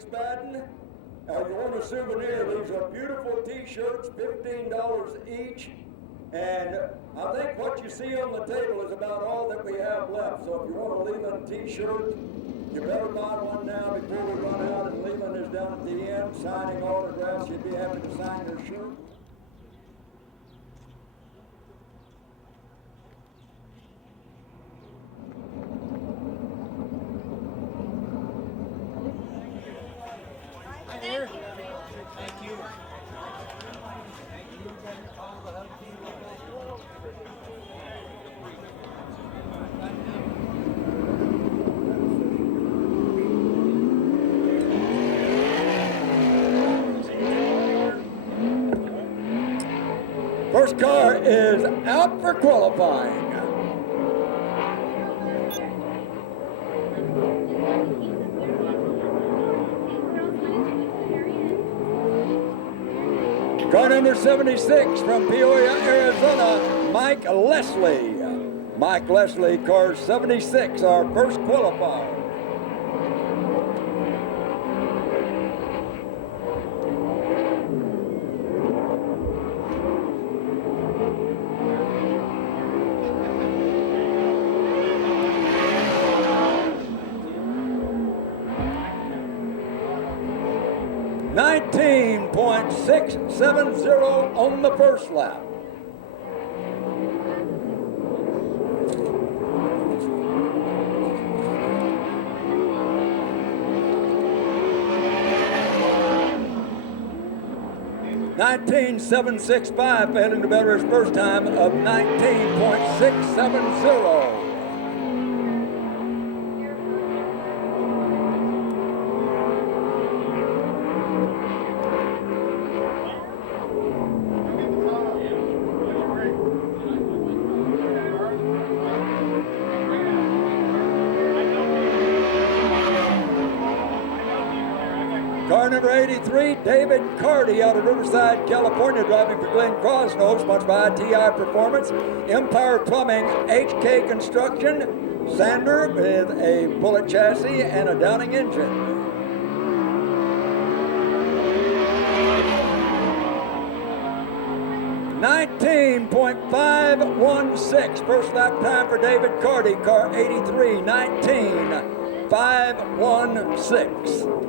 McSpadden. You want a souvenir, these are beautiful t-shirts, $15 each. And I think what you see on the table is about all that we have left. So if you want a Lealand t-shirt, you better buy one now before we run out. And Lealand is down at the end signing autographs. You'd be happy to sign your shirt. Thank you. First car is out for qualifying. Car number 76 from Peoria, Arizona, Mike Leslie. Mike Leslie, car 76, our first qualifier. .670 on the first lap. .19765, failing to better his first time of 19.670. 83, David Carty out of Riverside, California, driving for Glenn Crosno, sponsored by TI Performance, Empire Plumbing, HK Construction, Sander with a bullet chassis and a Downing engine. .516, first lap time for David Carty, car 83, 19.516.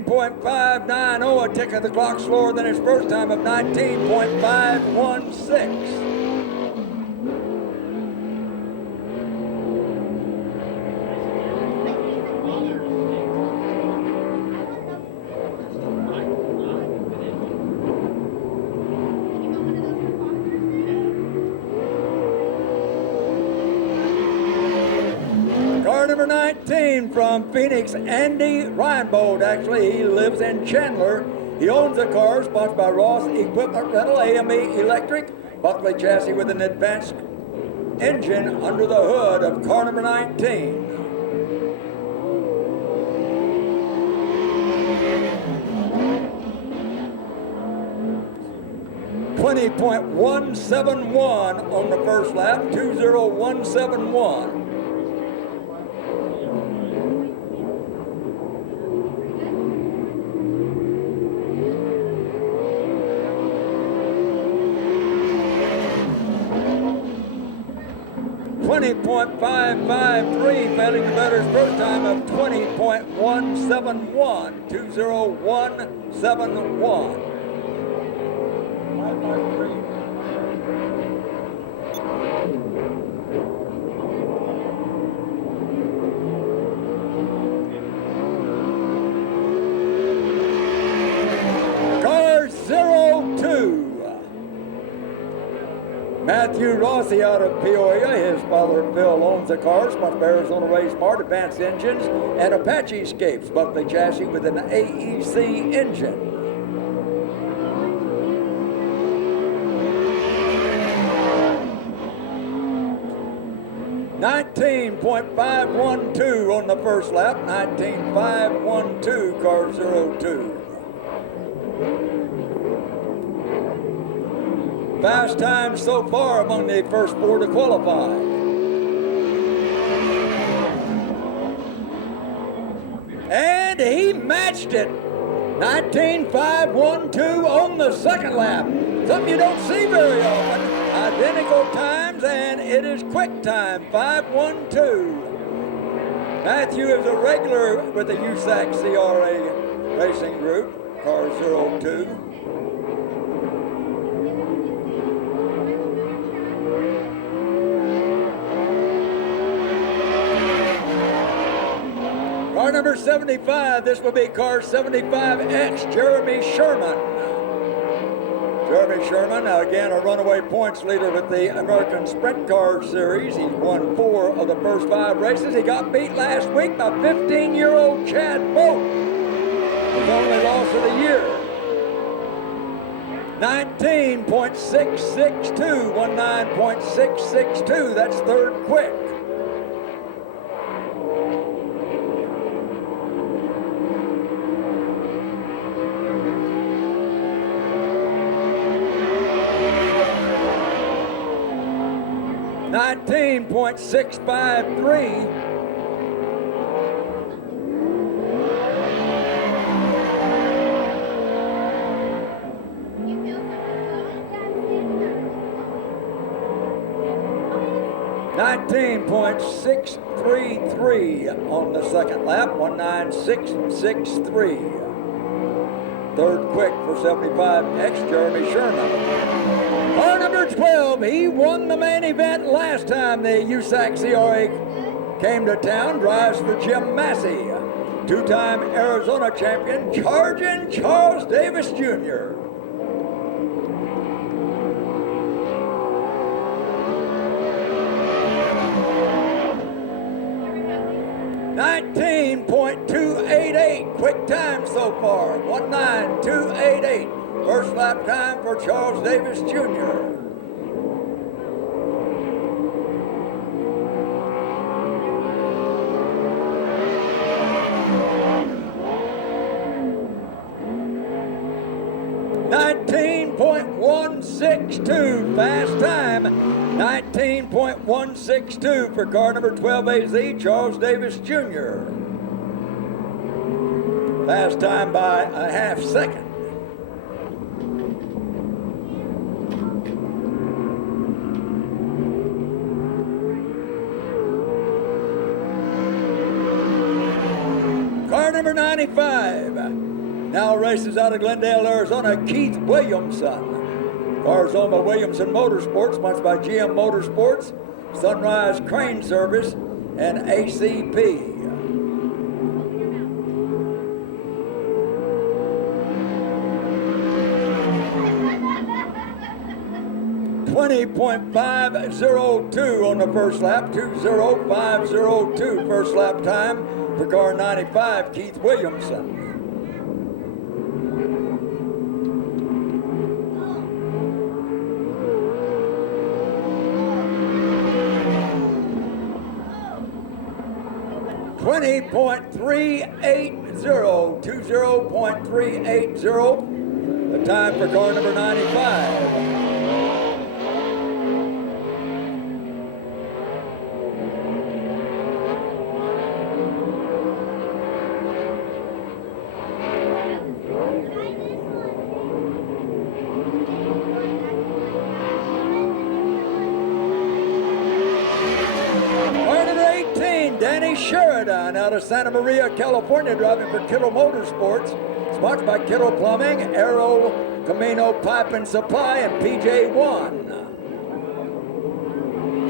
.590, a tick of the clock slower than his first time of 19.516. Number 19 from Phoenix, Andy Reinbold. Actually, he lives in Chandler. He owns a car sponsored by Ross Equipment Rental, AME Electric, Buckley chassis with an advanced engine under the hood of car number 19. .171 on the first lap, 20171. .553, failing to better his first time of 20.171, 20171. Car 02. Matthew Rossi out of Peoria. His father Phil owns the car, sponsored by Arizona Race Mart, advanced engines, and Apache Escapes, Buckley chassis with an AEC engine. .512 on the first lap, 19.512, car 02. Fast time so far among the first four to qualify. And he matched it. 19.512 on the second lap. Something you don't see very often. Identical times, and it is quick time, 5:12. Matthew is a regular with the USAC CRA Racing Group, car 02. Car number 75, this will be car 75X, Jeremy Sherman. Jeremy Sherman, again, a runaway points leader with the American Sprint Car Series. He's won 4 of the first 5 races. He got beat last week by 15-year-old Chad Boat. His only loss of the year. 19.662, 19.662, that's third quick. .653. .633 on the second lap, 19663. Third quick for 75X, Jeremy Sherman. Car number 12, he won the main event last time the USAC CRA came to town, drives for Jim Massey. 2-time Arizona champion, charging Charles Davis Jr. 19.288, quick time so far, 19288. First lap time for Charles Davis Jr. .162 fast time, 19.162 for car number 12AZ, Charles Davis Jr. Fast time by a half second. Car number 95 now races out of Glendale, Arizona, Keith Williamson. Carzoma Williamson Motorsports, sponsored by GM Motorsports, Sunrise Crane Service, and ACP. .502 on the first lap, 2:05:02 first lap time for car 95, Keith Williamson. .380, 20.380, the time for car number 95. Sheridan out of Santa Maria, California, driving for Kittle Motorsports, sponsored by Kittle Plumbing, Aero Camino Pipe and Supply, and PJ1.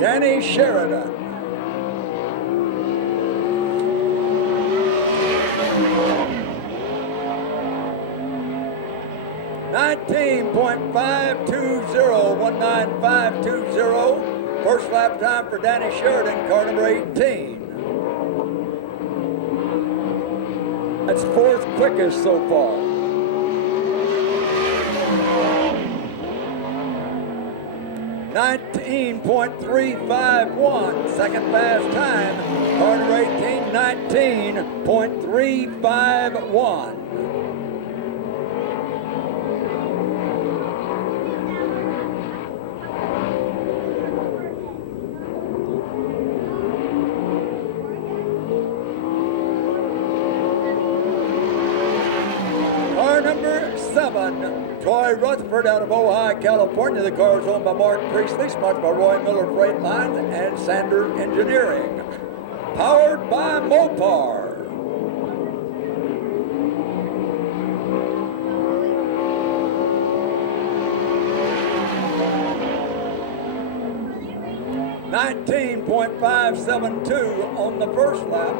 Danny Sheridan. .19.520, first lap time for Danny Sheridan, car number 18. That's fourth quickest so far. .19.351, second fast time. Car number 18, 19.351. Troy Rutherford out of Ojai, California. The car is owned by Mark Priestley, sponsored by Roy Miller Freight Lines and Sander Engineering. Powered by Mopar. .572 on the first lap.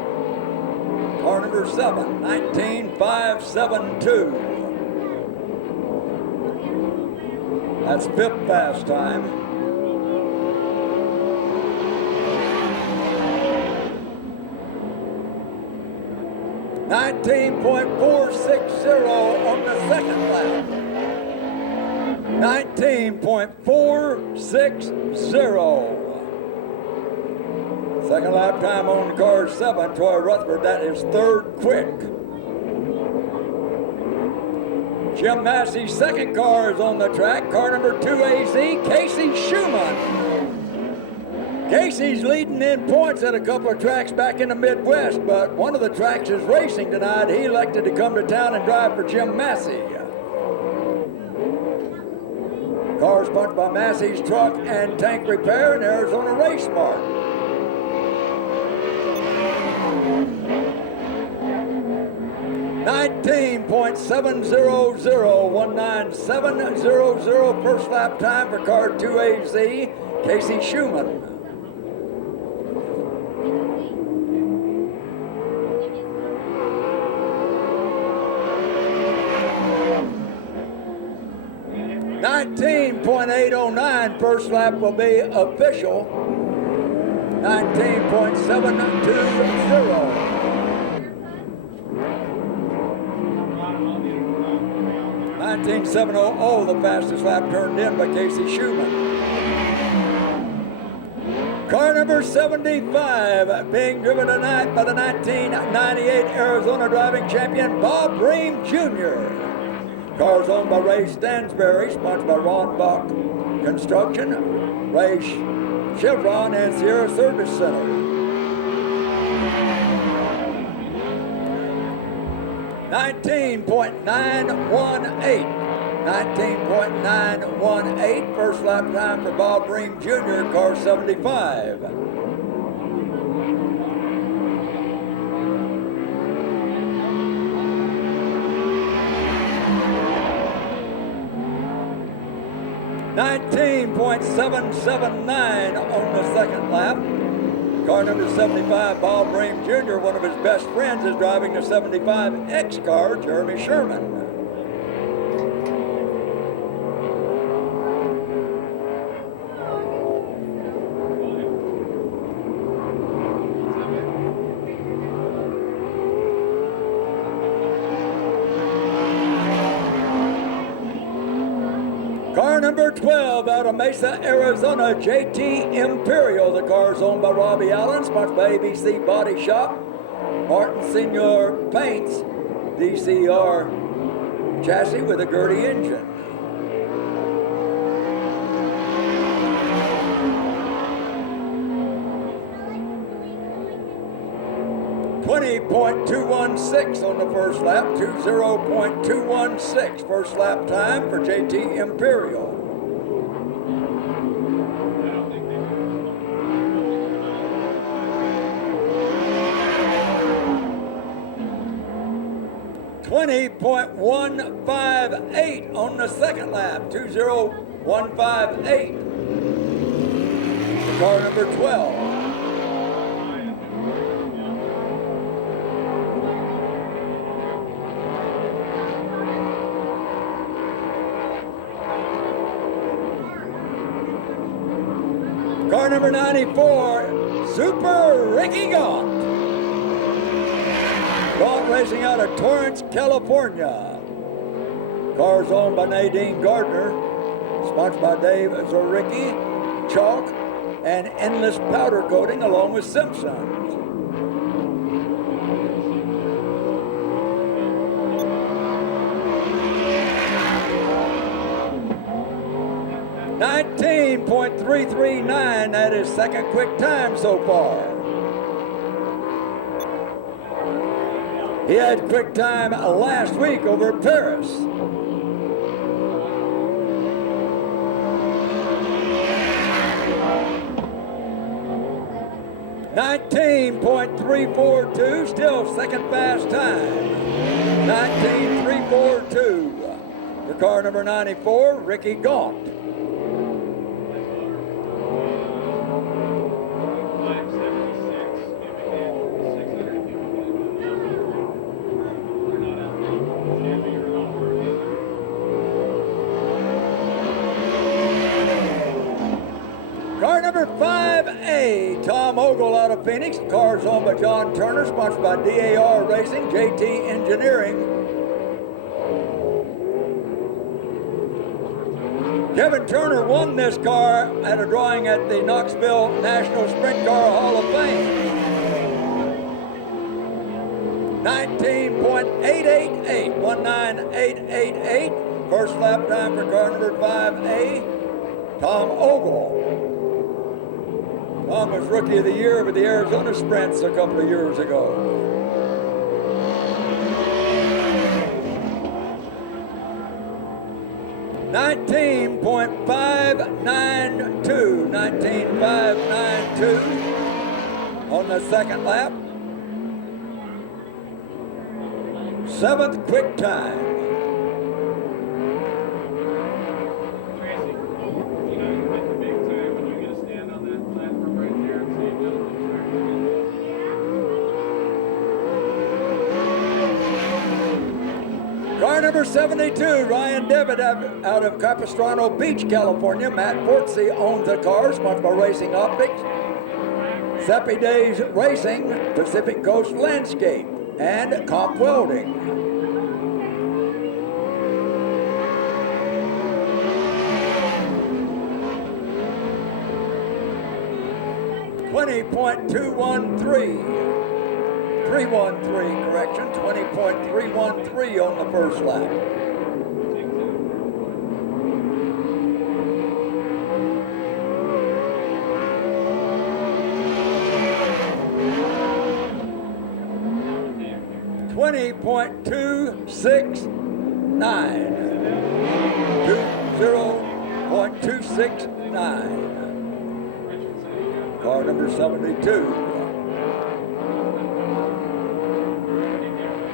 Car number 7, 19.572. That's 5th fast time. .19.460 on the second lap. 19.460. Second lap time on car 7, Troy Rutherford. That is 3rd quick. Jim Massey's second car is on the track. Car number 2AZ, Casey Schumann. Casey's leading in points at a couple of tracks back in the Midwest, but one of the tracks is racing tonight. He elected to come to town and drive for Jim Massey. Car sponsored by Massey's Truck and Tank Repair and Arizona Race Mart. .19.700, first lap time for car 2AZ, Casey Schumann. .19.809, first lap will be official. 19.720. 19.700, the fastest lap turned in by Casey Schumann. Car number 75, being driven tonight by the 1998 Arizona driving champion, Bob Ream Jr. Cars owned by Ray Stansberry, sponsored by Ron Bach Construction, Ray Chevron, and Sierra Service Center. 19.918, first lap time for Bob Ream Jr., car 75. .19.779 on the second lap. Car number 75, Bob Ream Jr., one of his best friends, is driving the 75X car, Jeremy Sherman. Car number 12 out of Mesa, Arizona, JT Imperial. The car is owned by Robbie Allen, sponsored by ABC Body Shop, Martin Senior Paints, DCR chassis with a Gertie engine. .20.216 on the first lap, 20.216 first lap time for JT Imperial. .20.158 on the second lap, 20158 for car number 12. Car number 94, Super Ricky Gaunt. Gaunt racing out of Torrance, California. Car is owned by Nadine Gardner, sponsored by Dave Zoricki, Chalk, and Endless Powder Coating, along with Simpsons. .19.339, that is second quick time so far. He had quick time last week over at Paris. 19.342, still second fast time. 19.342 for car number 94, Ricky Gaunt. Car number 5A, Tom Ogle out of Phoenix. The car is owned by John Turner, sponsored by DAR Racing, JT Engineering. Kevin Turner won this car at a drawing at the Knoxville National Sprint Car Hall of Fame. 19.888, 19888. First lap time for car number 5A, Tom Ogle. Tom was Rookie of the Year with the Arizona Sprints a couple of years ago. $19.592 on the second lap. Seventh quick time. Car number 72, Ryan Devitt out of Capistrano Beach, California. Matt Fortsey owns the car, sponsored by Racing Optics. Seppi Days Racing, Pacific Coast Landscape, and Comp Welding. $20.213. 313, correction, 20.313 on the first lap. $20.269. 20.269. Car number 72.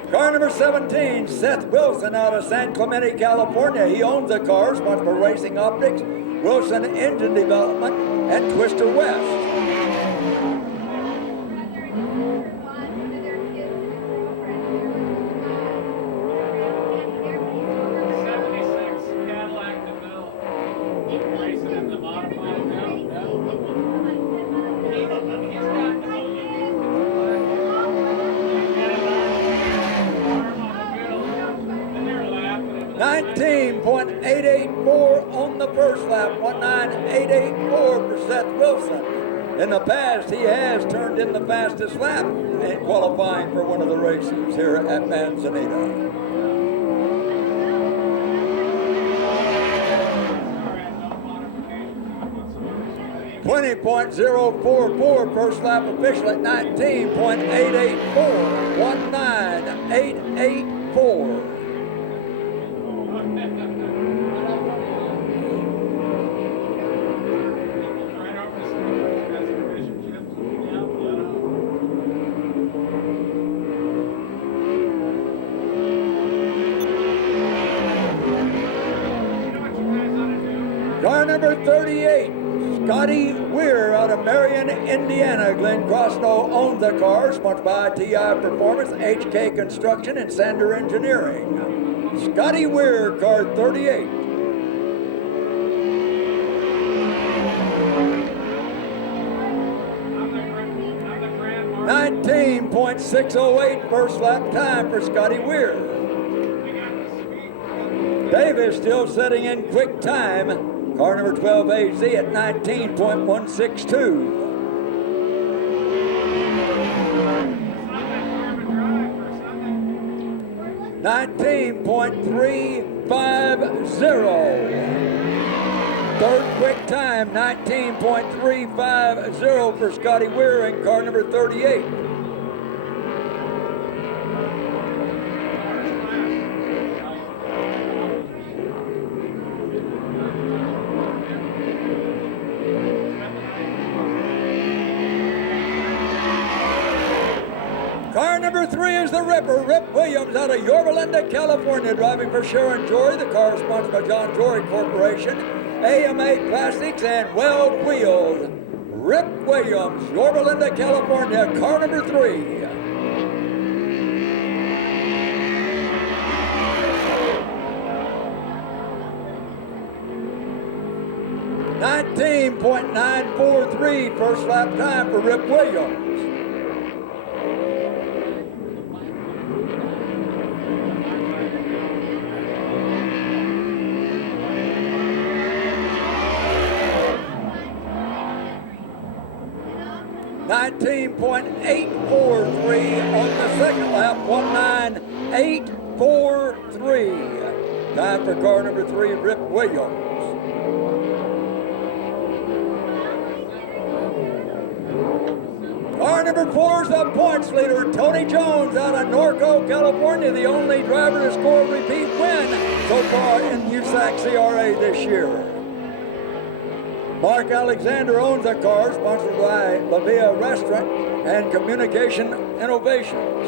Car number 17, Seth Wilson out of San Clemente, California. He owns the car, sponsored by Racing Optics, Wilson Engine Development, and Twister West. $19.884 on the first lap, 19884 for Seth Wilson. In the past, he has turned in the fastest lap in qualifying for one of the races here at Manzanita. $20.044 first lap official at 19.884, 19884. Car number 38, Scotty Weir out of Marion, Indiana. Glenn Crosno owns the car, sponsored by TI Performance, HK Construction, and Sander Engineering. Scotty Weir, car 38. $19.608 first lap time for Scotty Weir. Davis still setting in quick time. Car number 12 AZ at 19.162. $19.350. Third quick time, 19.350 for Scotty Weir in car number 38. 3 is the Ripper, Rip Williams out of Yorba Linda, California, driving for Sharon Jory. The car is sponsored by John Jory Corporation, AMA Plastics, and Weld Wheels. Rip Williams, Yorba Linda, California, car number 3. .943 first lap time for Rip Williams. .19.843 on the second lap, 19843. Time for car number 3, Rip Williams. Car number 4 is the points leader, Tony Jones out of Norco, California, the only driver to score a repeat win so far in USAC CRA this year. Mark Alexander owns the car, sponsored by La Via Restaurant and Communication Innovations.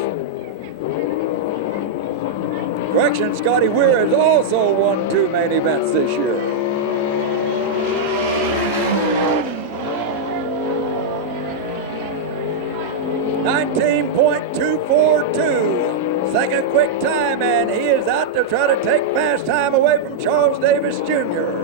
Correction, Scotty Weir has also won 2 main events this year. .19.242, second quick time, and he is out to try to take fast time away from Charles Davis Jr.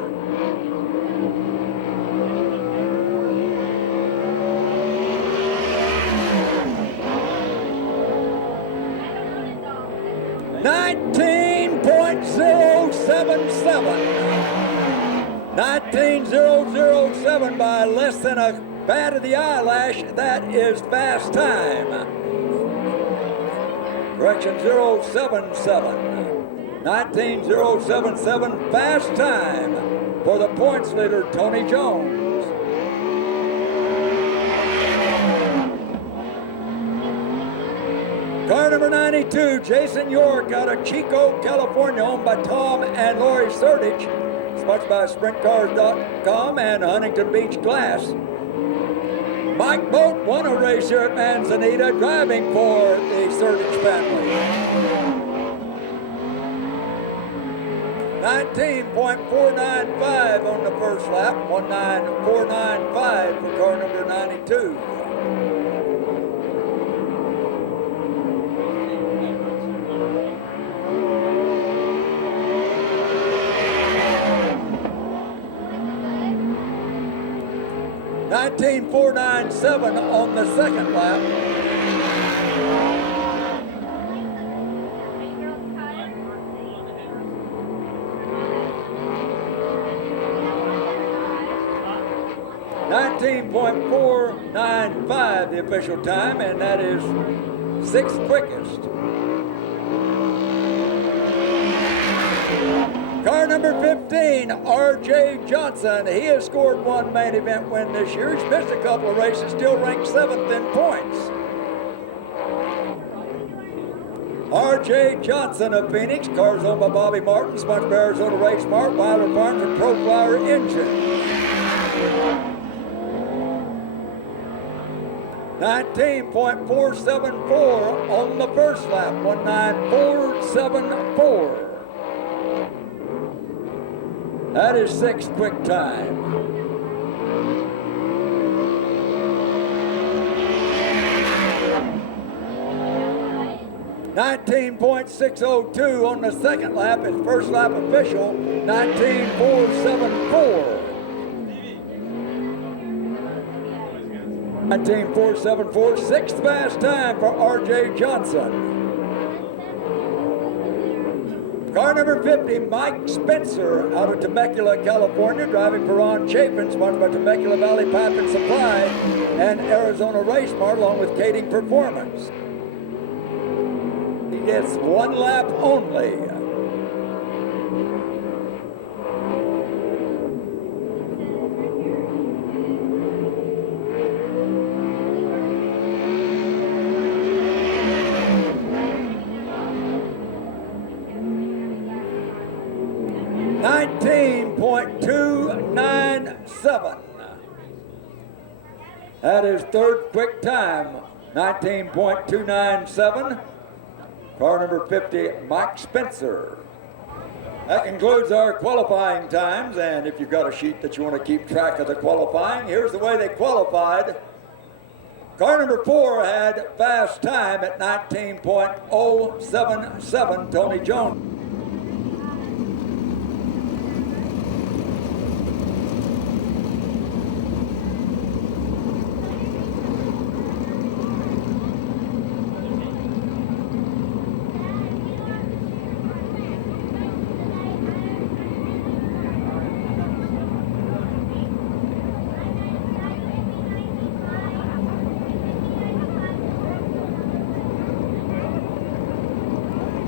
.19.007 by less than a bat of the eyelash. That is fast time. Correction, 077. 19.077 fast time for the points leader, Tony Jones. Car number 92, Jason York out of Chico, California, owned by Tom and Lori Surdich, sponsored by SprintCars.com and Huntington Beach Glass. Mike Boat won a race here at Manzanita, driving for the Surdich family. 19.495 on the first lap, 19495 for car number 92. .19497 on the second lap. .19.495 the official time, and that is 6th quickest. Car number 15, R.J. Johnson. He has scored 1 main event win this year. He's missed a couple of races, still ranked 7th in points. R.J. Johnson of Phoenix. Car's owned by Bobby Martin, sponsored by Arizona Race Mart, Weiler Farms, and Proflower Engine. 19.474 on the first lap, 19474. That is 6th quick time. .19.602 on the second lap. His first lap official, 19.474. 19.474, 6th fast time for R.J. Johnson. Car number 50, Mike Spencer out of Temecula, California, driving for Ron Chapin, sponsored by Temecula Valley Pipe and Supply and Arizona Race Mart, along with Kading Performance. He gets 1 lap only. .297. That is 3rd quick time 19.297. Car number 50, Mike Spencer. That concludes our qualifying times, and if you've got a sheet that you want to keep track of the qualifying, here's the way they qualified. Car number 4 had fast time at 19.077, Tony Jones.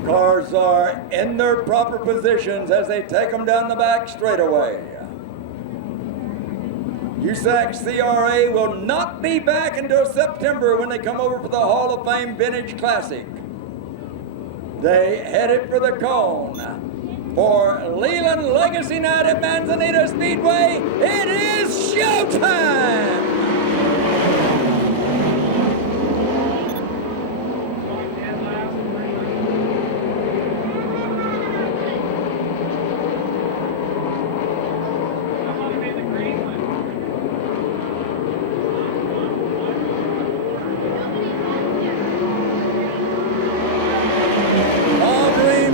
Cars are in their proper positions as they take them down the back straightaway. USAC CRA will not be back until September when they come over for the Hall of Fame Vintage Classic. They headed for the cone. For Lealand Legacy Night at Manzanita Speedway, it is showtime!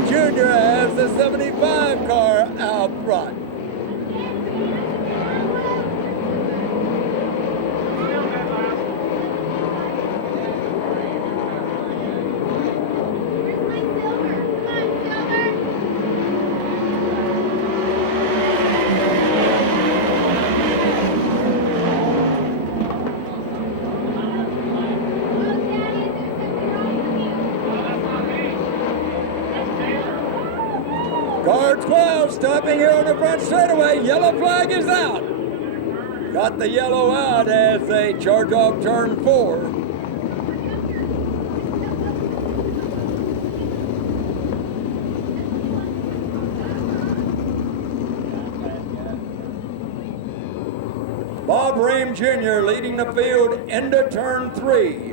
Jr. has the 75 car out front. Car 12 stopping here on the front straightaway. Yellow flag is out. Got the yellow out as they charge off turn 4. Bob Ream Jr. leading the field into turn 3.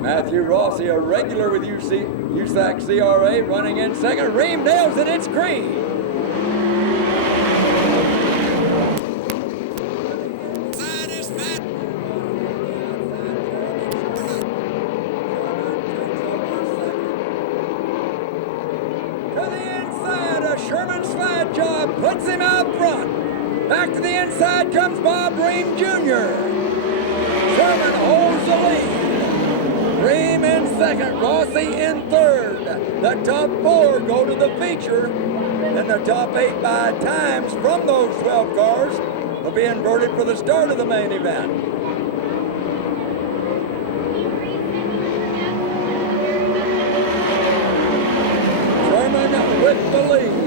Matthew Rossi, a regular with USAC CRA, running in second. Ream nails it, it's green. To the inside, a Sherman slide job puts him out front. Back to the inside comes Bob Ream Jr. Sherman holds the lead. Ream in second, Rossi in third. The top 4 go to the feature. Then the top 8 by times from those 12 cars will be inverted for the start of the main event. Sherman with the lead.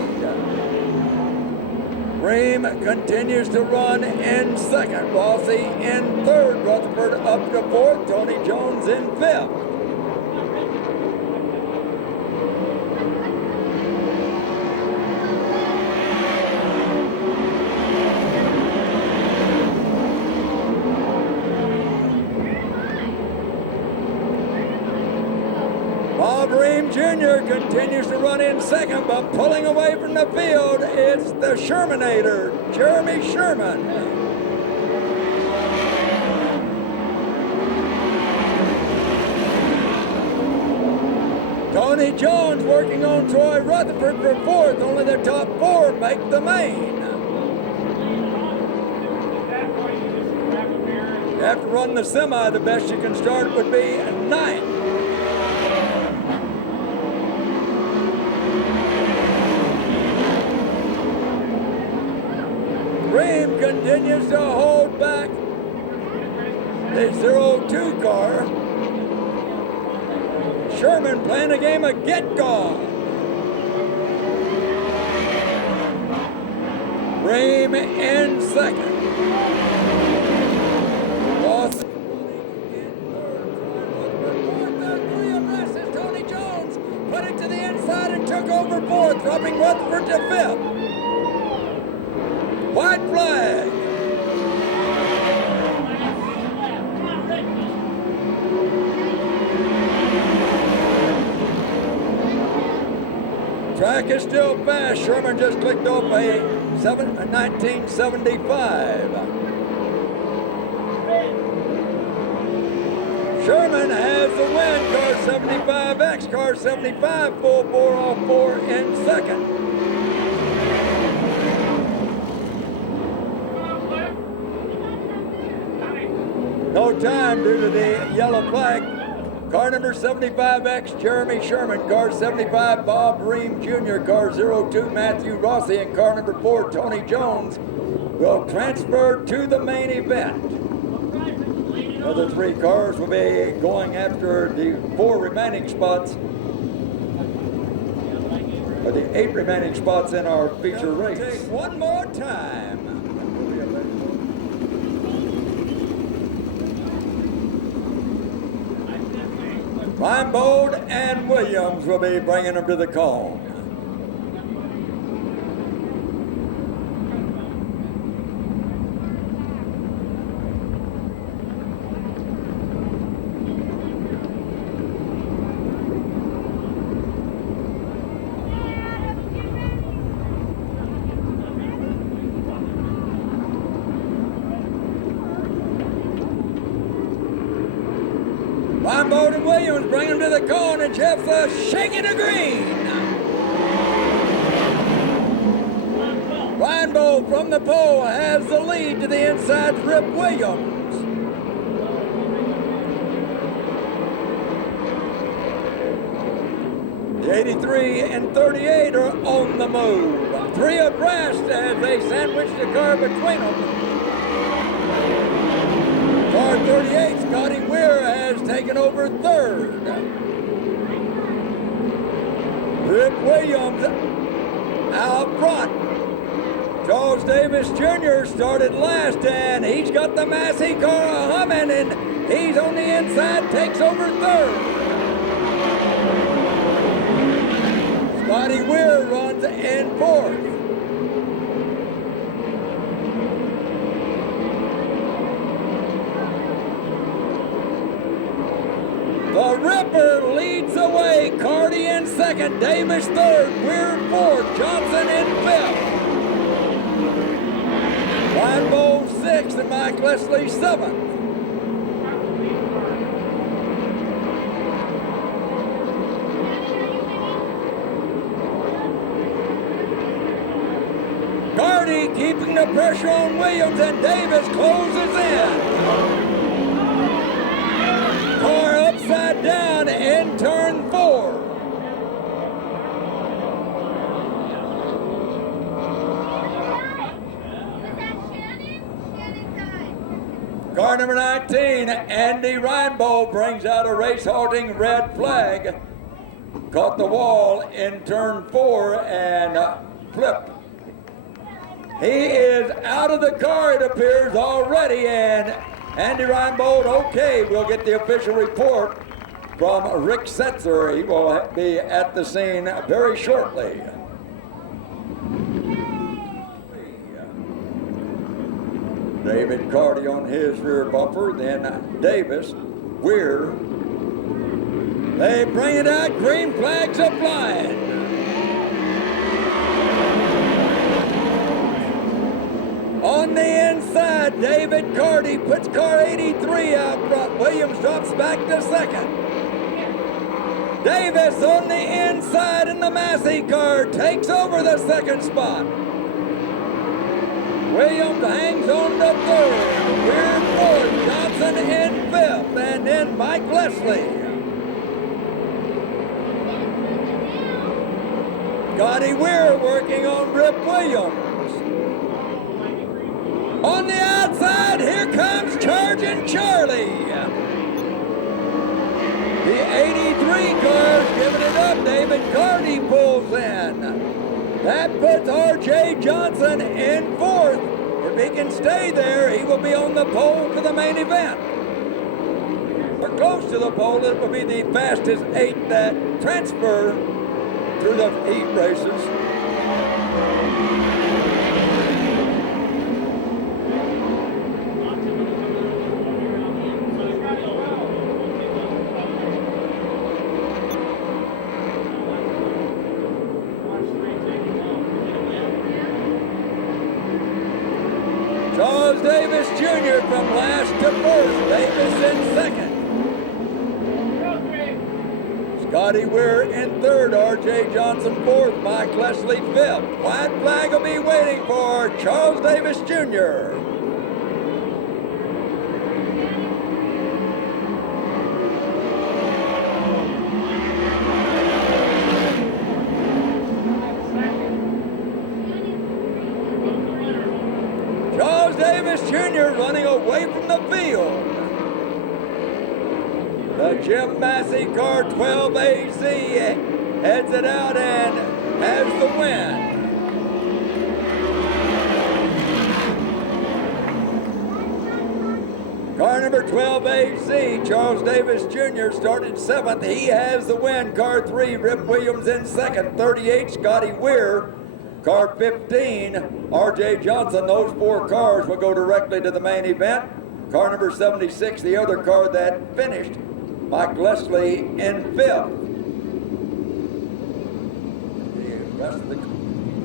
Ream continues to run in second. Rossi in third. Rutherford up to 4th. Tony Jones in 5th. Bob Ream Jr. continues to run in second, but pulling away from the field, it's the Shermanator, Jeremy Sherman. Tony Jones working on Troy Rutherford for 4th. Only the top 4 make the main. You have to run the semi. The best you can start would be 9th. Ream continues to hold back the 02 car. Sherman playing a game of get-go. Ream in second. Rossi in third. 3 abreast is Tony Jones. Put it to the inside and took over 4th, dropping Rutherford to 5th. White flag. Track is still fast. Sherman just clicked off a 1975. Sherman has the win. Car 75X, car 75, full 4 off 4 in second. No time due to the yellow flag. Car number 75X, Jeremy Sherman. Car 75, Bob Ream Jr. Car 02, Matthew Rossi. And car number 4, Tony Jones, will transfer to the main event. The other 3 cars will be going after the 4 remaining spots, or the 8 remaining spots in our feature race. Take one more time. Reinbold and Williams will be bringing them to the cone. Reinbold and Williams bring him to the cone, and Jeff shaking the green. Reinbold from the pole has the lead to the inside. Rip Williams. The 83 and 38 are on the move. 3 abreast as they sandwich the car between them. Car 38, Scotty Weir, has taken over third. Rip Williams out front. Charles Davis Jr. started last, and he's got the Massey car humming, and he's on the inside, takes over third. Scotty Weir runs in fourth. The Ripper leads the way. Carty in second, Davis third, Weir fourth, Johnson in fifth. Reinbold sixth and Mike Leslie seventh. Carty keeping the pressure on Williams, and Davis closes in. Car upside down in turn 4. Car number 19, Andy Reinbold, brings out a race-halting red flag. Caught the wall in turn 4 and flipped. He is out of the car, it appears, already, and Andy Reinbold, okay, we'll get the official report from Rick Setzer. He will be at the scene very shortly. David Carty on his rear bumper, then Davis, Weir. They bring it out, green flags are flying. On the inside, David Carty puts car 83 out front. Williams drops back to second. Davis on the inside in the Massey car takes over the second spot. Williams hangs on to third. Weir fourth, Johnson in fifth, and then Mike Leslie. Scotty Weir working on Rip Williams. On the outside, here comes Charging Charlie. The 83 car's giving it up. David Carty pulls in. That puts R.J. Johnson in fourth. If he can stay there, he will be on the pole for the main event. Or close to the pole, it will be the fastest 8 that transfer through the heat races. Davis Jr. from last to first. Davis in second. Scotty Weir in third. R.J. Johnson fourth. Mike Leslie fifth. White flag will be waiting for Charles Davis Jr. Charles Davis Jr. running away from the field. The Jim Massey car 12AZ heads it out and has the win. Car number 12AZ, Charles Davis Jr. started seventh. He has the win. Car 3, Rip Williams in second. 38, Scotty Weir. Car 15, R.J. Johnson. Those four cars will go directly to the main event. Car number 76, the other car that finished, Mike Leslie in fifth. The rest of the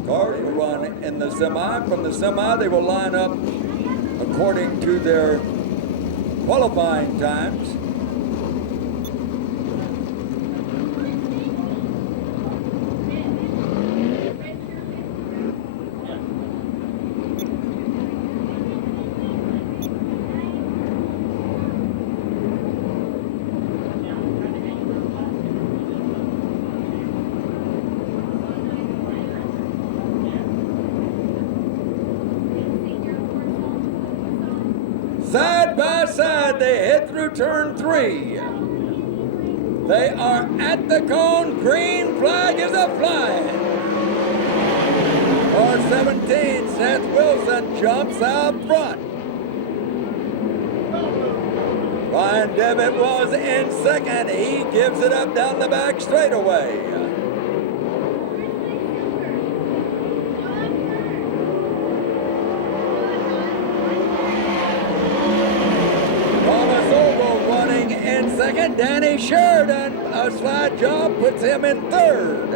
cars will run in the semi. From the semi, they will line up according to their qualifying times. Side by side, they head through turn 3. They are at the cone. Green flag is a flying. Car 17, Seth Wilson jumps out front. Ryan Devitt was in second. He gives it up down the back straightaway. Second, Danny Sheridan, a slide job puts him in third.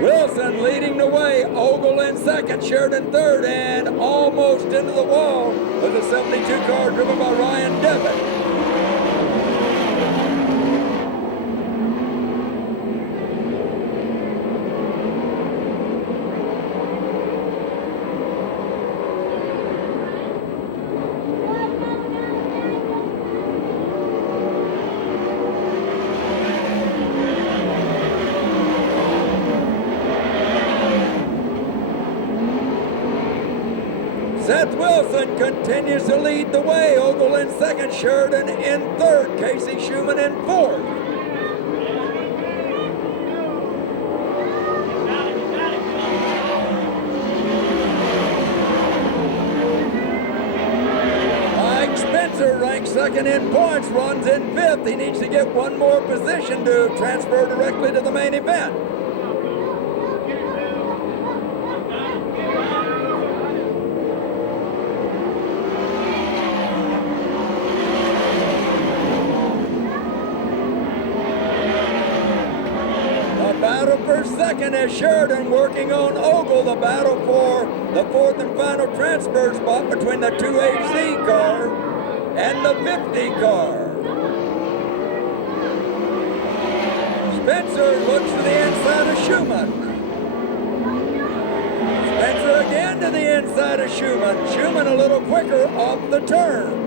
Wilson leading the way, Ogle in second, Sheridan third, and almost into the wall was a 72 car driven by Ryan Devitt. Seth Wilson continues to lead the way. Ogle in second, Sheridan in third, Casey Schumann in fourth. Mike Spencer ranks second in points, runs in fifth. He needs to get one more position to transfer directly to the main event. Second is Sheridan working on Ogle. The battle for the fourth and final transfer spot between the 2HC car and the 50 car. Spencer looks to the inside of Schumann. Spencer again to the inside of Schumann. Schumann a little quicker off the turns.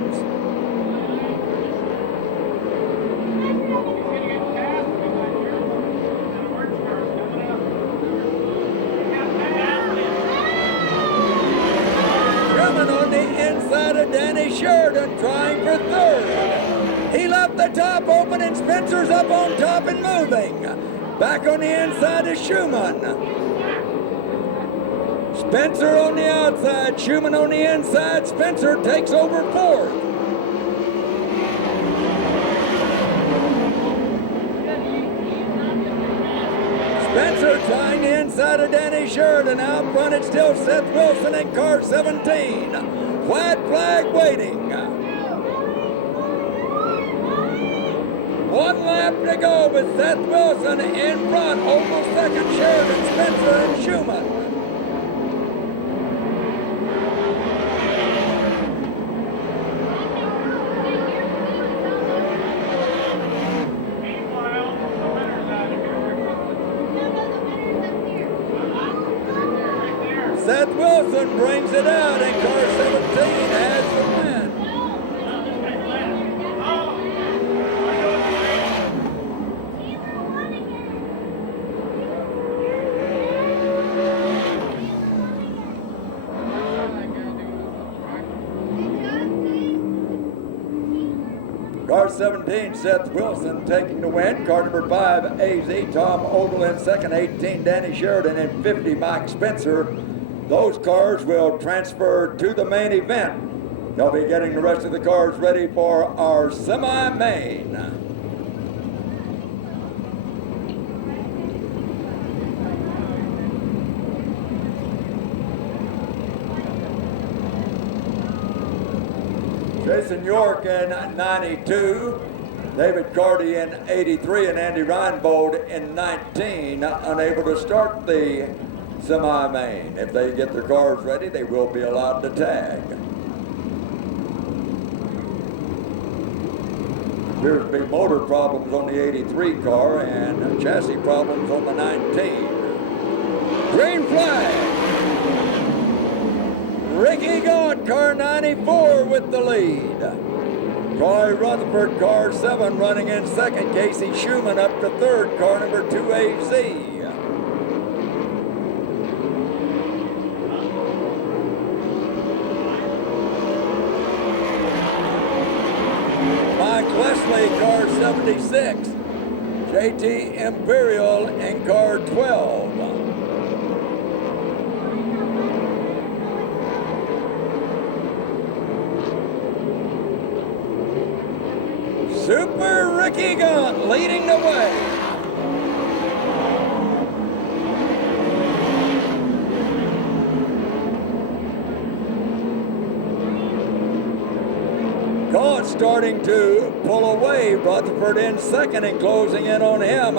Sheridan trying for third. He left the top open and Spencer's up on top and moving. Back on the inside is Schumann. Spencer on the outside, Schumann on the inside. Spencer takes over fourth. Spencer trying the inside of Danny Sheridan. Out front it's still Seth Wilson in car 17. White flag waiting. 1 lap to go with Seth Wilson in front. Oval second, Sheridan, Spencer, and Schumann. Seth Wilson brings it out, and car 17 has the win. Car 17, Seth Wilson taking the win. Car number 5, AZ, Tom Ogle in second. 18, Danny Sheridan. And 50, Mike Spencer. Those cars will transfer to the main event. They'll be getting the rest of the cars ready for our semi-main. Jason York in 92, David Carty in 83, and Andy Reinbold in 19, unable to start the semi-main. If they get their cars ready, they will be allowed to tag. Appears to be motor problems on the 83 car and chassis problems on the 19. Green flag. Ricky Gaunt, car 94 with the lead. Troy Rutherford, car 7, running in second. Casey Schumann up to third, car number 2, AZ. Wesley, car 76. JT Imperial in car 12. Super Ricky Gaunt leading the way. Gaunt starting to pull away. Rutherford in second and closing in on him.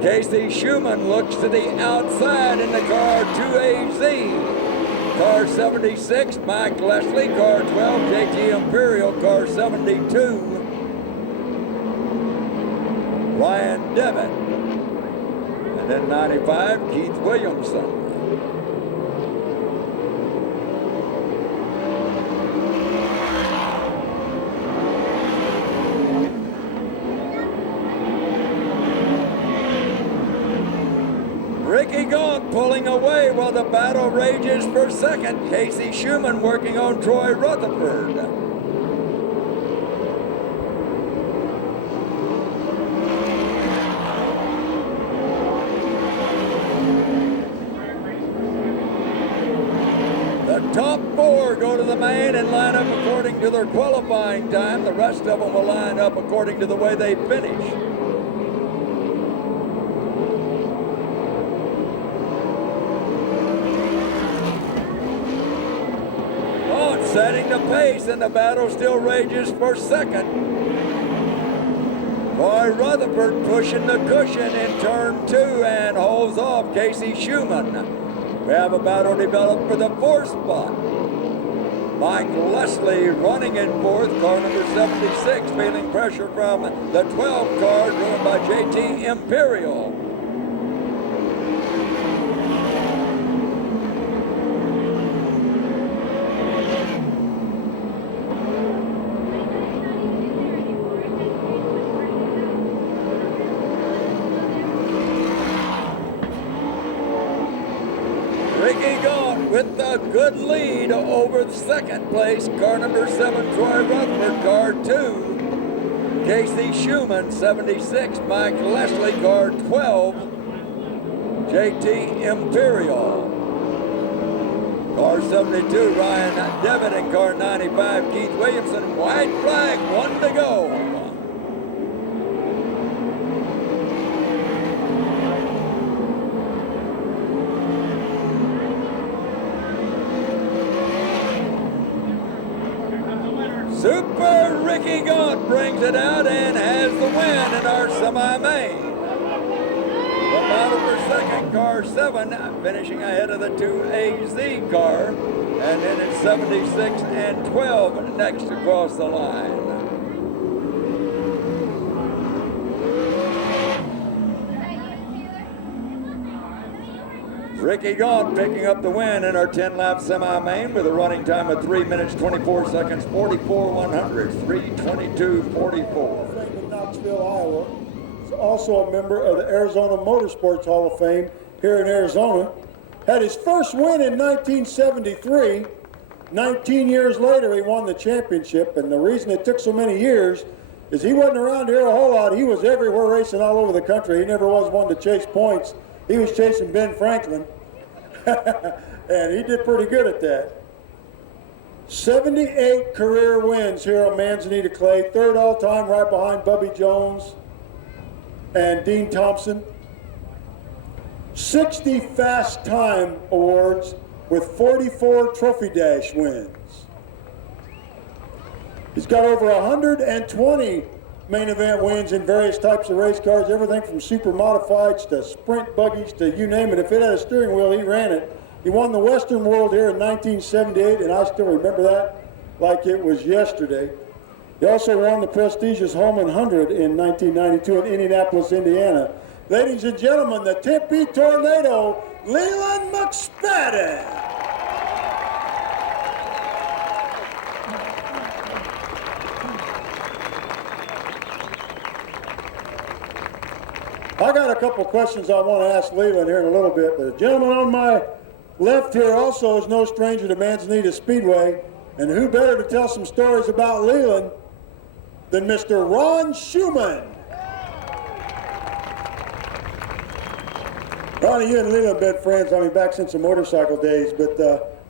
Casey Schumann looks to the outside in the car 2AZ. Car 76, Mike Leslie. Car 12, JT Imperial. Car 72, Ryan Devitt. And then 95, Keith Williamson. Ricky Gaunt pulling away while the battle rages for second. Casey Schumann working on Troy Rutherford. The top 4 go to the main and line up according to their qualifying time. The rest of them will line up according to the way they finish. Setting the pace, and the battle still rages for second. Troy Rutherford pushing the cushion in turn 2 and holds off Casey Schumann. We have a battle developed for the 4th spot. Mike Leslie running in 4th, car number 76, feeling pressure from the 12 car driven by JT Imperial. Ricky Gaunt with a good lead over the second place. Car number 7, Troy Rutherford. Car 2, Casey Schumann. 76, Mike Leslie. Car 12, JT Imperial. Car 72, Ryan Devitt. And car 95, Keith Williamson. White flag, 1 to go. Super Ricky Gaunt brings it out and has the win in our semi-main. The battle for second, car 7, finishing ahead of the 2AZ car, and then it's 76 and 12 next across the line. Ricky Gaunt picking up the win in our 10-lap semi-main with a running time of 3 minutes, 24 seconds, 44 100, 3:22.44. Frank in Knoxville, Iowa. He's also a member of the Arizona Motorsports Hall of Fame here in Arizona. Had his first win in 1973. 19 years later, he won the championship, and the reason it took so many years is he wasn't around here a whole lot. He was everywhere racing all over the country. He never was one to chase points. He was chasing Ben Franklin, and he did pretty good at that. 78 career wins here on Manzanita Clay, third all-time right behind Bubby Jones and Dean Thompson. 60 Fast Time Awards with 44 Trophy Dash wins. He's got over 120 main event wins in various types of race cars, everything from super modifieds to sprint buggies to you name it. If it had a steering wheel, he ran it. He won the Western World here in 1978, and I still remember that like it was yesterday. He also won the prestigious Holman 100 in 1992 in Indianapolis, Indiana. Ladies and gentlemen, the Tempe Tornado, Leland McSpadden. I got a couple questions I want to ask Leland here in a little bit. The gentleman on my left here also is no stranger to Manzanita Speedway, and who better to tell some stories about Leland than Mr. Ron Schumann. Ronnie, you and Leland have been friends, back since the motorcycle days, but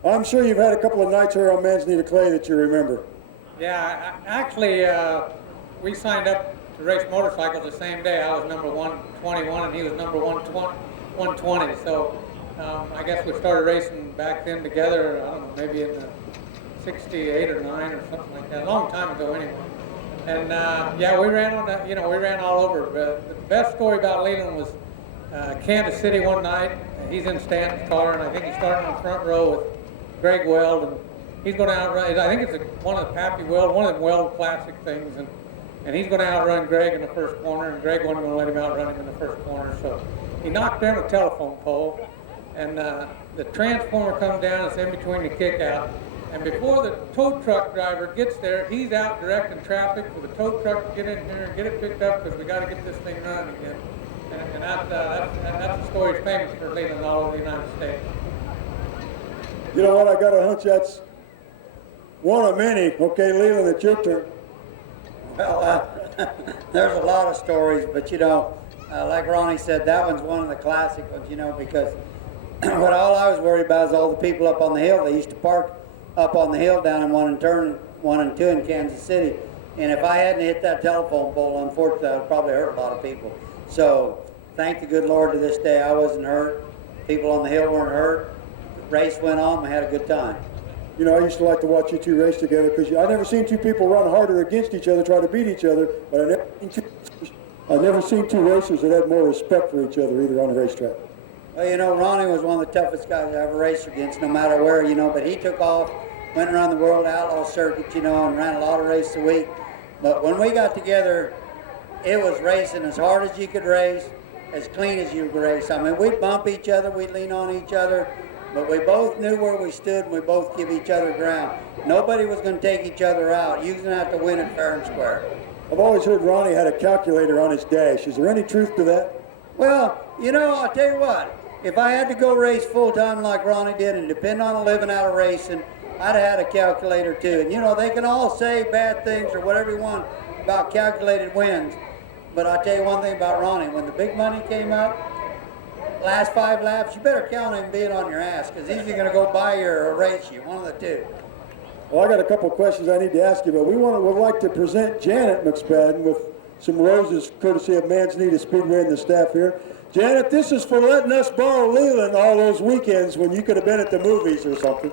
I'm sure you've had a couple of nights here on Manzanita Clay that you remember. Yeah, actually, we signed up to race motorcycles the same day. I was number 121 and he was number 120. So I guess we started racing back then together, I don't know, maybe in the 68 or 9 or something like that, a long time ago anyway. And yeah, we ran on that, we ran all over. But the best story about Leland was Kansas City one night. He's in Stanton's car, and I think he started on the front row with Greg Weld, and he's going to outrun, I think it's one of the Pappy Weld, one of them Weld classic things, and he's going to outrun Greg in the first corner, and Greg wasn't going to let him outrun him in the first corner. So he knocked down a telephone pole, and the transformer comes down, it's in between the kick out. And before the tow truck driver gets there, he's out directing traffic for the tow truck to get in here and get it picked up because we got to get this thing running again. And that's the story that's famous for Leland all over the United States. You know what, I got a hunch that's one of many. Okay, Leland, it's your turn. Well, there's a lot of stories, but like Ronnie said, that one's one of the classic ones, because what all I was worried about is all the people up on the hill. They used to park up on the hill down in 1 and 2 in Kansas City. And if I hadn't hit that telephone pole, unfortunately, I would probably hurt a lot of people. So thank the good Lord to this day I wasn't hurt. People on the hill weren't hurt. The race went on. We had a good time. I used to like to watch you two race together because I never seen two people run harder against each other, try to beat each other, but I never seen two racers that had more respect for each other either on the racetrack. Well, Ronnie was one of the toughest guys I ever raced against, no matter where, but he took off, went around the World Outlaw Circuit, and ran a lot of races a week. But when we got together, it was racing as hard as you could race, as clean as you could race. We'd bump each other, we'd lean on each other, but we both knew where we stood and we both give each other ground. Nobody was going to take each other out. You was going to have to win it fair and square. I've always heard Ronnie had a calculator on his dash. Is there any truth to that? Well, I'll tell you what, if I had to go race full-time like Ronnie did and depend on a living out of racing, I'd have had a calculator too. And they can all say bad things or whatever you want about calculated wins, but I'll tell you one thing about Ronnie. When the big money came up, last 5 laps, you better count him being on your ass because he's either going to go buy you or race you, one of the two. Well, I got a couple of questions I need to ask you, but we'd like to present Janet McSpadden with some roses courtesy of Manzanita Speedway and the staff here. Janet, this is for letting us borrow Leland all those weekends when you could have been at the movies or something.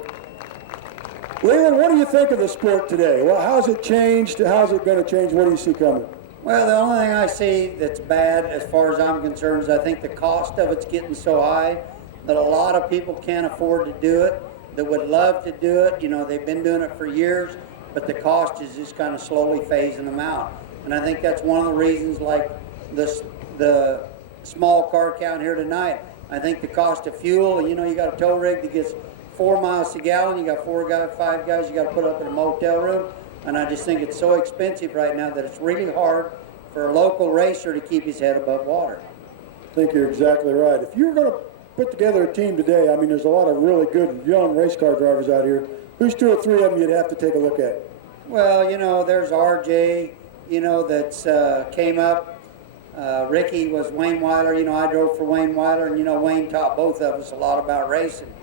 Leland, what do you think of the sport today? Well, how's it changed? How's it going to change? What do you see coming? Well, the only thing I see that's bad as far as I'm concerned is I think the cost of it's getting so high that a lot of people can't afford to do it, that would love to do it. You know, they've been doing it for years, but the cost is just kind of slowly phasing them out. And I think that's one of the reasons, like the small car count here tonight. I think the cost of fuel, you know, you got a tow rig that gets 4 miles a gallon, you got 5 guys you got to put up in a motel room. And I just think it's so expensive right now that it's really hard for a local racer to keep his head above water. I think you're exactly right. If you were going to put together a team today, I mean, there's a lot of really good young race car drivers out here. Who's 2 or 3 of them you'd have to take a look at? Well, you know, there's RJ, you know, that's came up. Ricky was Wayne Weiler. You know, I drove for Wayne Weiler, and, you know, Wayne taught both of us a lot about racing.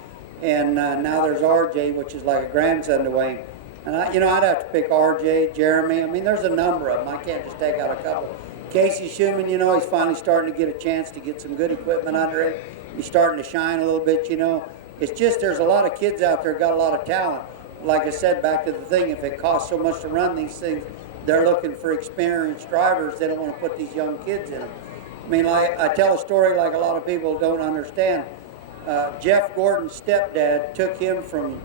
And now there's RJ, which is like a grandson to Wayne. And, I'd have to pick RJ, Jeremy. I mean, there's a number of them. I can't just take out a couple. Casey Schumann, you know, he's finally starting to get a chance to get some good equipment under him. He's starting to shine a little bit, you know. It's just there's a lot of kids out there got a lot of talent. Like I said, back to the thing, if it costs so much to run these things, they're looking for experienced drivers. They don't want to put these young kids in them. I mean, like, I tell a story like a lot of people don't understand. Jeff Gordon's stepdad took him from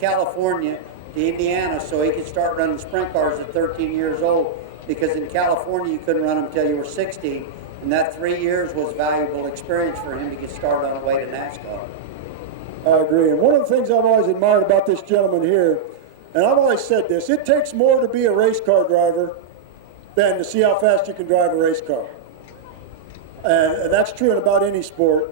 California to Indiana so he could start running sprint cars at 13 years old, because in California you couldn't run them until you were 16, and that 3 years was valuable experience for him to get started on the way to NASCAR. I agree. And one of the things I've always admired about this gentleman here, and I've always said this, it takes more to be a race car driver than to see how fast you can drive a race car. And that's true in about any sport.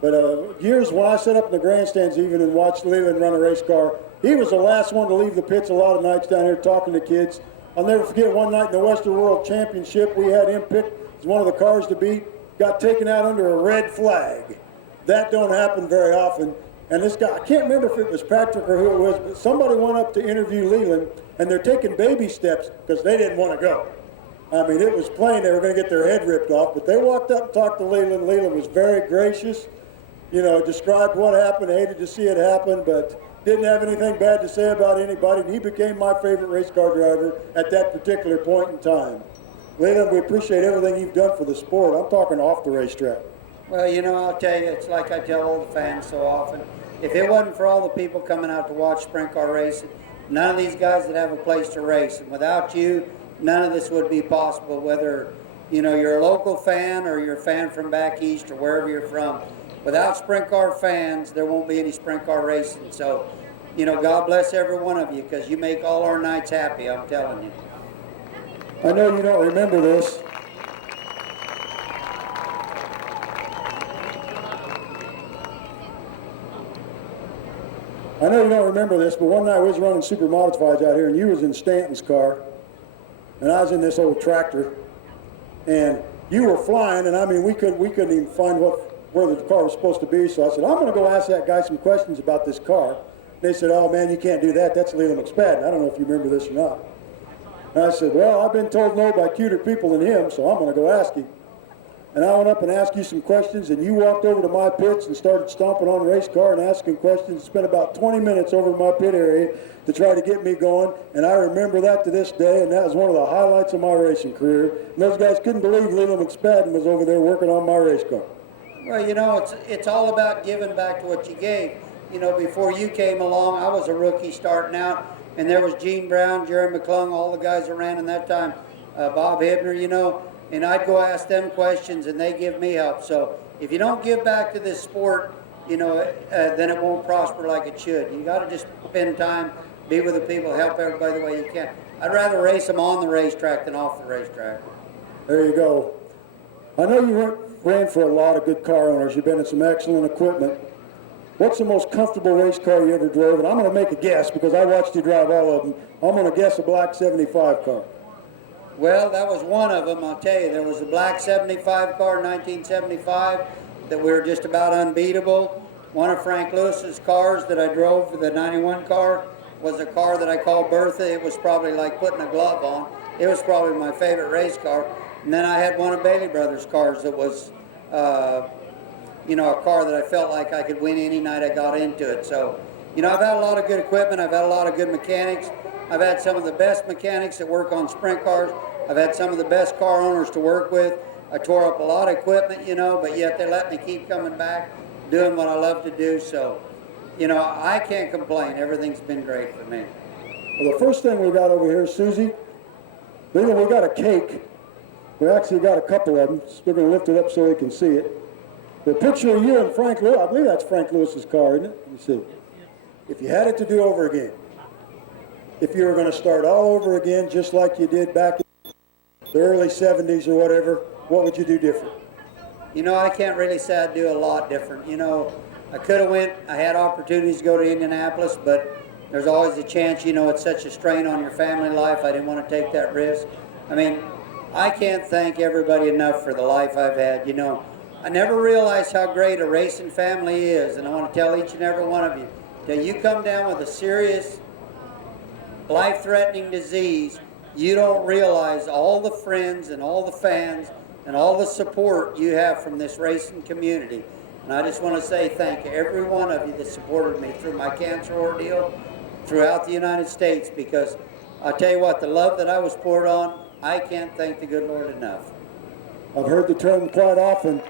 But years when I sat up in the grandstands even and watched Lealand run a race car, he was the last one to leave the pits a lot of nights down here talking to kids. I'll never forget one night in the Western World Championship, we had him picked as one of the cars to beat, got taken out under a red flag. That don't happen very often. And this guy, I can't remember if it was Patrick or who it was, but somebody went up to interview Lealand, and they're taking baby steps because they didn't want to go. I mean, it was plain they were going to get their head ripped off, but they walked up and talked to Lealand. Lealand was very gracious, you know, described what happened, hated to see it happen, but didn't have anything bad to say about anybody, and he became my favorite race car driver at that particular point in time. Lealand, we appreciate everything you've done for the sport. I'm talking off the racetrack. Well, you know, I'll tell you, it's like I tell all the fans so often. If it wasn't for all the people coming out to watch sprint car racing, none of these guys would have a place to race. And without you, none of this would be possible, whether, you know, you're a local fan or you're a fan from back east or wherever you're from. Without sprint car fans, there won't be any sprint car racing. So, you know, God bless every one of you, because you make all our nights happy, I'm telling you. I know you don't remember this. I know you don't remember this, but one night we was running super modifieds out here, and you was in Stanton's car, and I was in this old tractor, and you were flying, and I mean, we couldn't even find where the car was supposed to be, so I said, I'm going to go ask that guy some questions about this car. They said, oh man, you can't do that, that's Leland McSpadden. I don't know if you remember this or not. And I said, well, I've been told no by cuter people than him, so I'm going to go ask him. And I went up and asked you some questions, and you walked over to my pits and started stomping on the race car and asking questions. Spent about 20 minutes over in my pit area to try to get me going, and I remember that to this day, and that was one of the highlights of my racing career. And those guys couldn't believe Leland McSpadden was over there working on my race car. Well, you know, it's all about giving back to what you gave. You know, before you came along, I was a rookie starting out, and there was Gene Brown, Jerry McClung, all the guys that ran in that time, Bob Hibner, you know, and I'd go ask them questions, and they give me help. So if you don't give back to this sport, you know, then it won't prosper like it should. You got to just spend time, be with the people, help everybody the way you can. I'd rather race them on the racetrack than off the racetrack. There you go. I know you ran for a lot of good car owners. You've been in some excellent equipment. What's the most comfortable race car you ever drove? And I'm going to make a guess because I watched you drive all of them. I'm going to guess a black 75 car. Well, that was one of them, I'll tell you. There was a black 75 car in 1975 that we were just about unbeatable. One of Frank Lewis's cars that I drove for the 91 car was a car that I called Bertha. It was probably like putting a glove on. It was probably my favorite race car. And then I had one of Bailey Brothers' cars that was, you know, a car that I felt like I could win any night I got into it. So, you know, I've had a lot of good equipment. I've had a lot of good mechanics. I've had some of the best mechanics that work on sprint cars. I've had some of the best car owners to work with. I tore up a lot of equipment, you know, but yet they let me keep coming back, doing what I love to do. So, you know, I can't complain. Everything's been great for me. Well, the first thing we got over here, Susie, we got a cake. We actually got a couple of them. We're going to lift it up so we can see it. The picture of you and Frank Lewis, I believe that's Frank Lewis's car, isn't it? Let me see. If you had it to do over again, if you were going to start all over again, just like you did back in the early 70s or whatever, what would you do different? You know, I can't really say I'd do a lot different. You know, I could have I had opportunities to go to Indianapolis, but there's always a chance, you know, it's such a strain on your family life. I didn't want to take that risk. I mean, I can't thank everybody enough for the life I've had. You know, I never realized how great a racing family is, and I want to tell each and every one of you, till you come down with a serious, life-threatening disease, you don't realize all the friends and all the fans and all the support you have from this racing community. And I just want to say thank every one of you that supported me through my cancer ordeal throughout the United States, because I'll tell you what, the love that I was poured on, I can't thank the good Lord enough. I've heard the term quite often.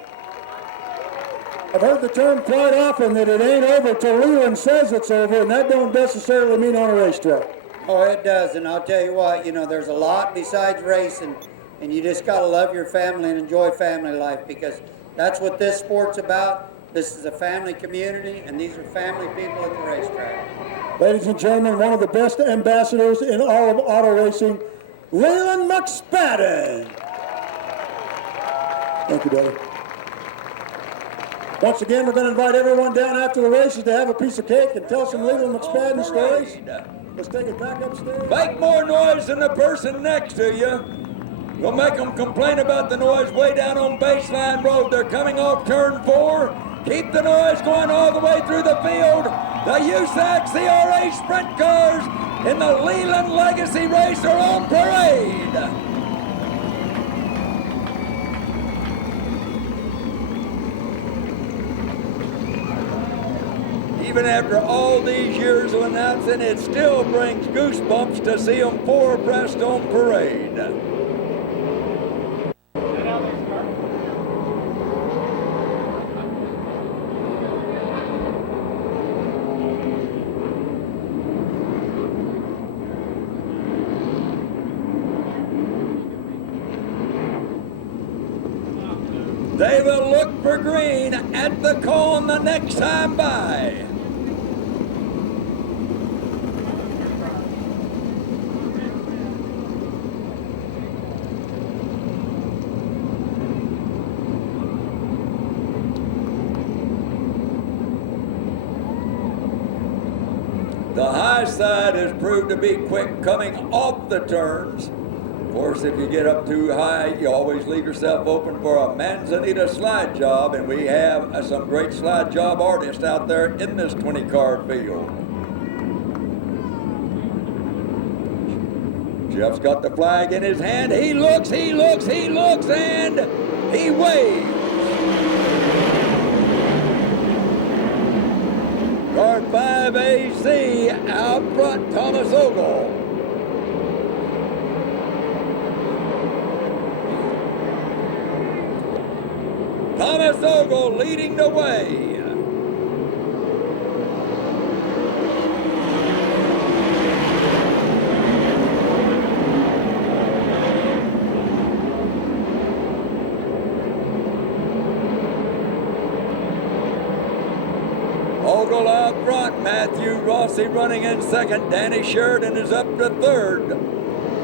That it ain't over till Lealand says it's over, and that don't necessarily mean on a racetrack. Oh, it does, and I'll tell you what, you know, there's a lot besides racing, and you just got to love your family and enjoy family life, because that's what this sport's about. This is a family community, and these are family people at the racetrack. Ladies and gentlemen, one of the best ambassadors in all of auto racing, Leland McSpadden. Thank you, buddy. Once again, we're going to invite everyone down after the races to have a piece of cake and tell some Leland McSpadden stories. Let's take it back upstairs. Make more noise than the person next to you. We'll make them complain about the noise way down on Baseline Road. They're coming off turn 4. Keep the noise going all the way through the field. The USAC CRA sprint cars in the Lealand Legacy Race are on parade. Even after all these years of announcing, it still brings goosebumps to see them 4 abreast on parade. They will look for green at the cone the next time by. The high side has proved to be quick coming off the turns. Of course, if you get up too high, you always leave yourself open for a Manzanita slide job, and we have some great slide job artists out there in this 20-car field. Jeff's got the flag in his hand. He looks, and he waves. Car 5AC out front, Thomas Ogle. Thomas Ogle leading the way. Ogle out front, Matthew Rossi running in second, Danny Sheridan is up to third,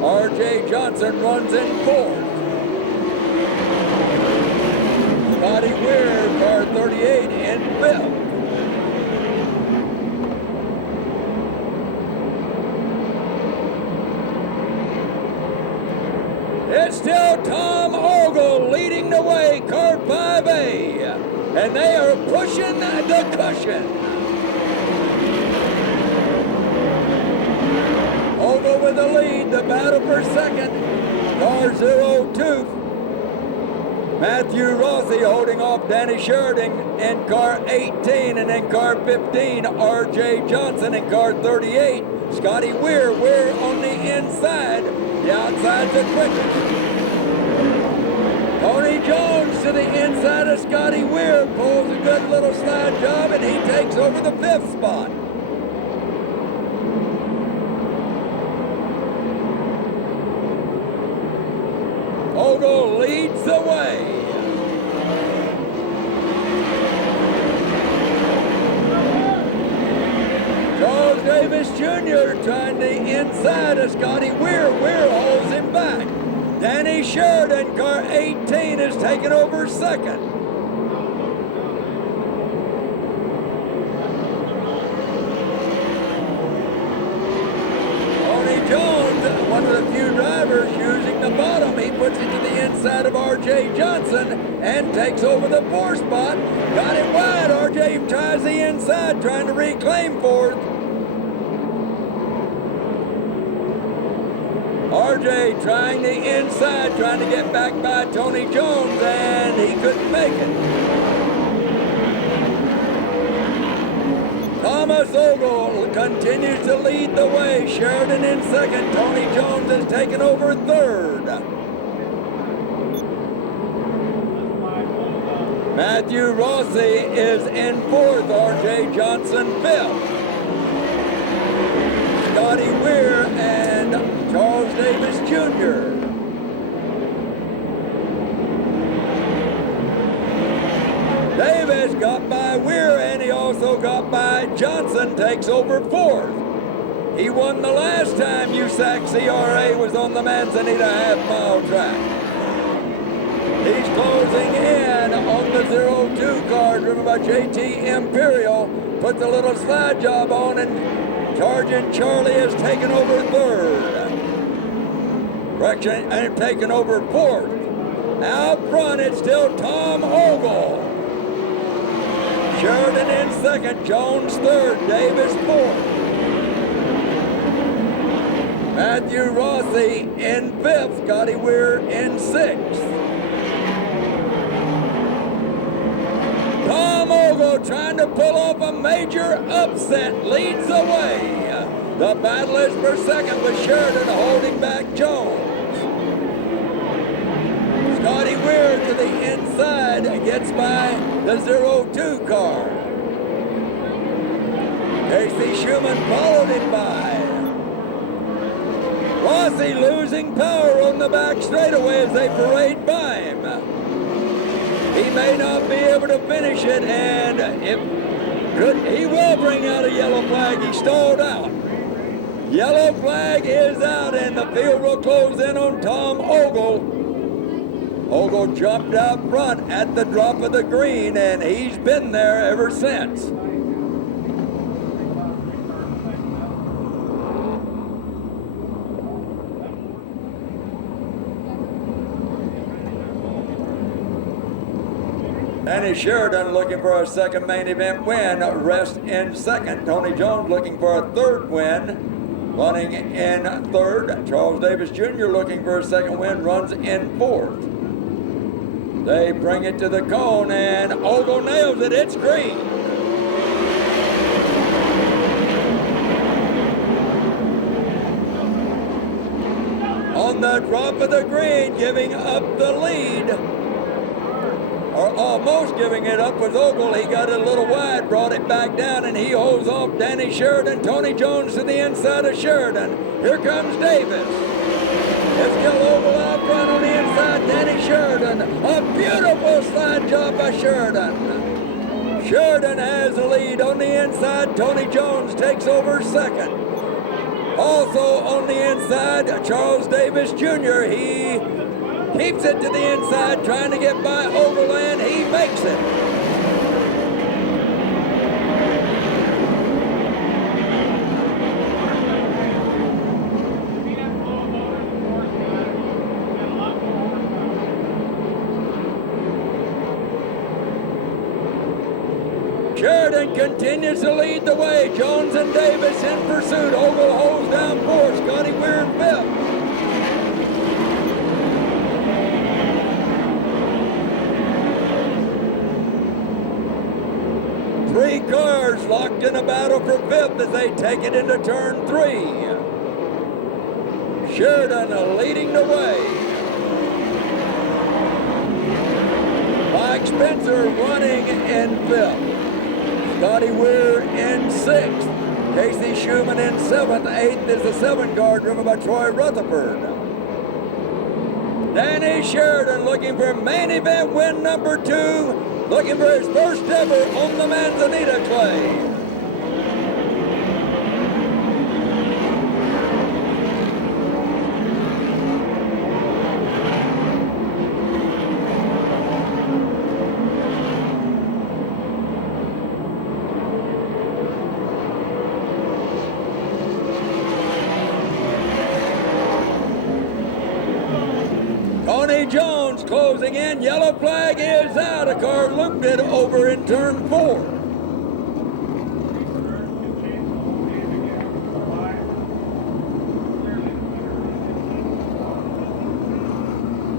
R.J. Johnson runs in fourth, Scotty Weir, car 38, in fifth. It's still Tom Ogle leading the way, car 5A. And they are pushing the cushion. Ogle with the lead, the battle for second. Car 02. Matthew Rossi holding off Danny Sheridan in car 18, and in car 15, R.J. Johnson in car 38. Scotty Weir on the inside. The outside's the quickest. Tony Jones to the inside of Scotty Weir, pulls a good little slide job, and he takes over the 5th spot. Ogle leads the way. Charles Davis Jr. trying the inside of Scotty Weir. Weir holds him back. Danny Sheridan, car 18, is taking over second. Tony Jones, one of the few drivers using the bottom, he puts it to the inside of R.J. Johnson and takes over the 4th spot. Got it wide. R.J. tries the inside, trying to reclaim 4th. R.J. trying the inside, trying to get back by Tony Jones, and he couldn't make it. Thomas Ogle continues to lead the way. Sheridan in second. Tony Jones has taken over 3rd. Matthew Rossi is in 4th. R.J. Johnson 5th. Scotty Weir and Charles Davis Jr. Davis got by Weir, and he also got by Johnson, takes over 4th. He won the last time USAC CRA was on the Manzanita half-mile track. He's closing in on the 02 car driven by JT Imperial. Puts a little slide job on, and Sergeant Charlie has taken over 3rd. Correction, and taken over 4th. Out front, it's still Tom Ogle. Sheridan in second, Jones 3rd, Davis 4th. Matthew Rossi in 5th, Scotty Weir in 6th. Tom Ogle trying to pull off a major upset, leads the way. The battle is for second with Sheridan holding back Jones. Scotty Weir to the inside gets by the 02 car. Casey Schumann followed him by. Rossi losing power on the back straightaway as they parade by him. He may not be able to finish it, and he will bring out a yellow flag. He stalled out. Yellow flag is out, and the field will close in on Tom Ogle. Ogle jumped out front at the drop of the green, and he's been there ever since. Danny Sheridan looking for a second main event win, rest in second. Tony Jones looking for a 3rd win, running in 3rd. Charles Davis Jr. looking for a second win, runs in 4th. They bring it to the cone, and Ogle nails it. It's green. On the drop of the green, giving up the lead, or almost giving it up, was Ogle. He got it a little wide, brought it back down, and he holds off Danny Sheridan. Tony Jones to the inside of Sheridan. Here comes Davis. It's still Ogle out front on the inside. Danny Sheridan. A beautiful slide job by Sheridan. Sheridan has the lead on the inside. Tony Jones takes over second. Also on the inside, Charles Davis Jr. He keeps it to the inside, trying to get by Overland. He makes it. Sheridan continues to lead the way. Jones and Davis in pursuit. Ogle holds down 4th. Scotty Weir in 5th. Three cars locked in a battle for 5th as they take it into turn 3. Sheridan leading the way. Mike Spencer running in 5th. Scotty Weir in 6th. Casey Schumann in 7th. 8th is the 7 car driven by Troy Rutherford. Danny Sheridan looking for main event win number 2. Looking for his first ever on the Manzanita clay. Tony Jones closing in. Yellow flag is out. A car looped it over in turn 4.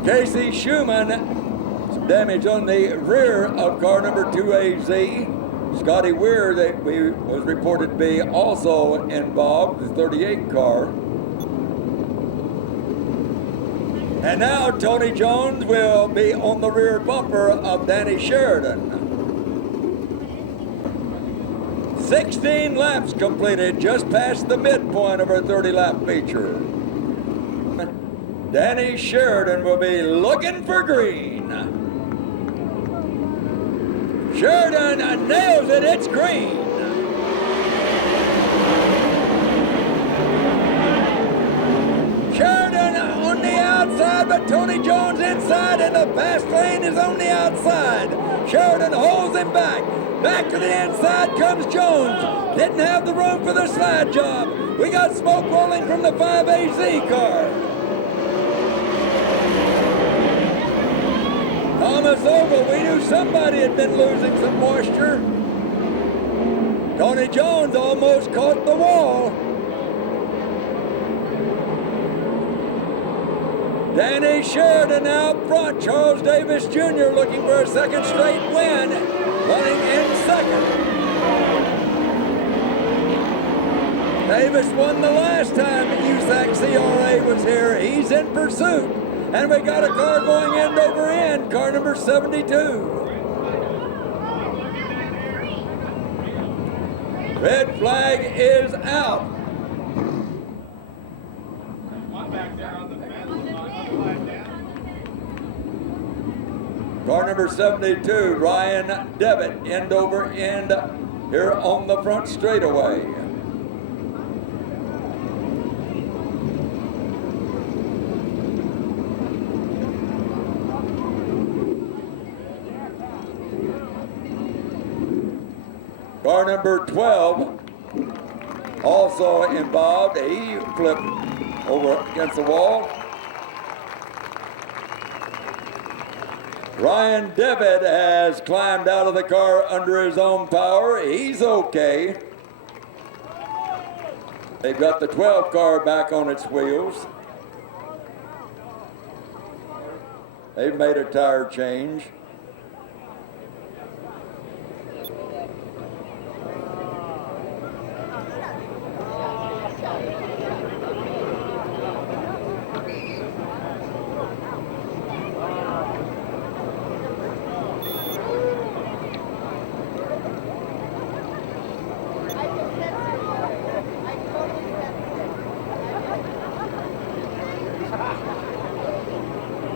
Casey Schumann, some damage on the rear of car number 2AZ. Scotty Weir was reported to be also involved, the 38 car. And now Tony Jones will be on the rear bumper of Danny Sheridan. 16 laps completed, just past the midpoint of our 30-lap feature. Danny Sheridan will be looking for green. Sheridan nails it, it's green. Sheridan on the outside, but Tony Jones inside, and the fast lane is on the outside. Sheridan holds him back. Back to the inside comes Jones. Didn't have the room for the slide job. We got smoke rolling from the 5AZ car. Thomas Oval, we knew somebody had been losing some moisture. Tony Jones almost caught the wall. Danny Sheridan out front. Charles Davis Jr. looking for a second straight win, running in 2nd. Davis won the last time USAC CRA was here. He's in pursuit. And we got a car going end over end, car number 72. Red flag is out. Car number 72, Ryan Devitt, end over end here on the front straightaway. Car number 12, also involved. He flipped over against the wall. Ryan Devitt has climbed out of the car under his own power. He's okay. They've got the 12 car back on its wheels. They've made a tire change.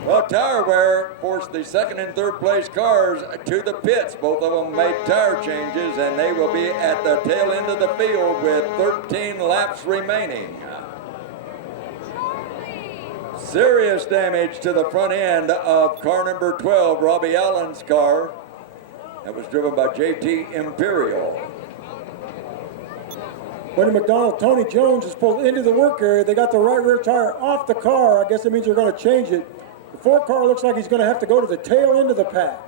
Well, tire wear forced the 2nd and 3rd place cars to the pits. Both of them made tire changes, and they will be at the tail end of the field with 13 laps remaining. Serious damage to the front end of car number 12, Robbie Allen's car. That was driven by JT Imperial. Wendy McDonald, Tony Jones is pulled into the work area. They got the right rear tire off the car. I guess it means they're going to change it. The 4 car looks like he's going to have to go to the tail end of the pack.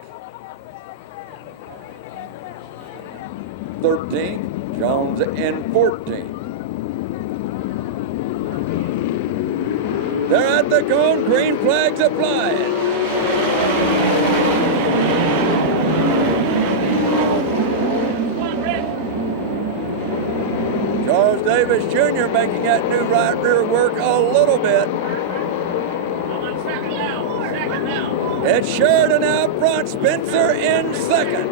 13, Jones in 14. They're at the cone, green flags are flying. Charles Davis Jr. Jr. making that new right rear work a little bit. Second now. It's Sheridan out front, Spencer in second.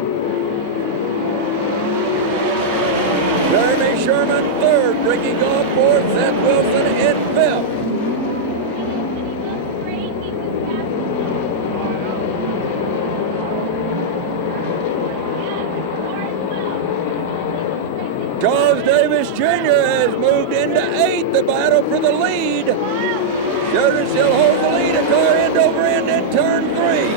Jeremy Sherman third, breaking off fourth, Seth Wilson in fifth. Charles Davis Jr. has moved into eighth, the battle for the lead. Sheridan still holds the lead, a car end over end in turn three.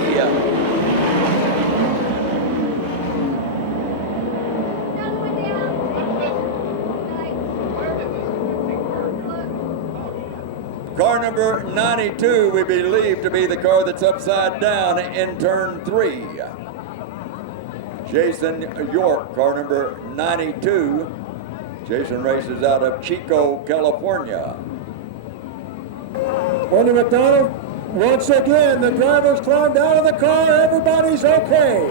Car number 92, we believe to be the car that's upside down in turn three. Jason York, car number 92. Jason races out of Chico, California. Wendy McDonald, once again, the drivers climbed out of the car. Everybody's okay.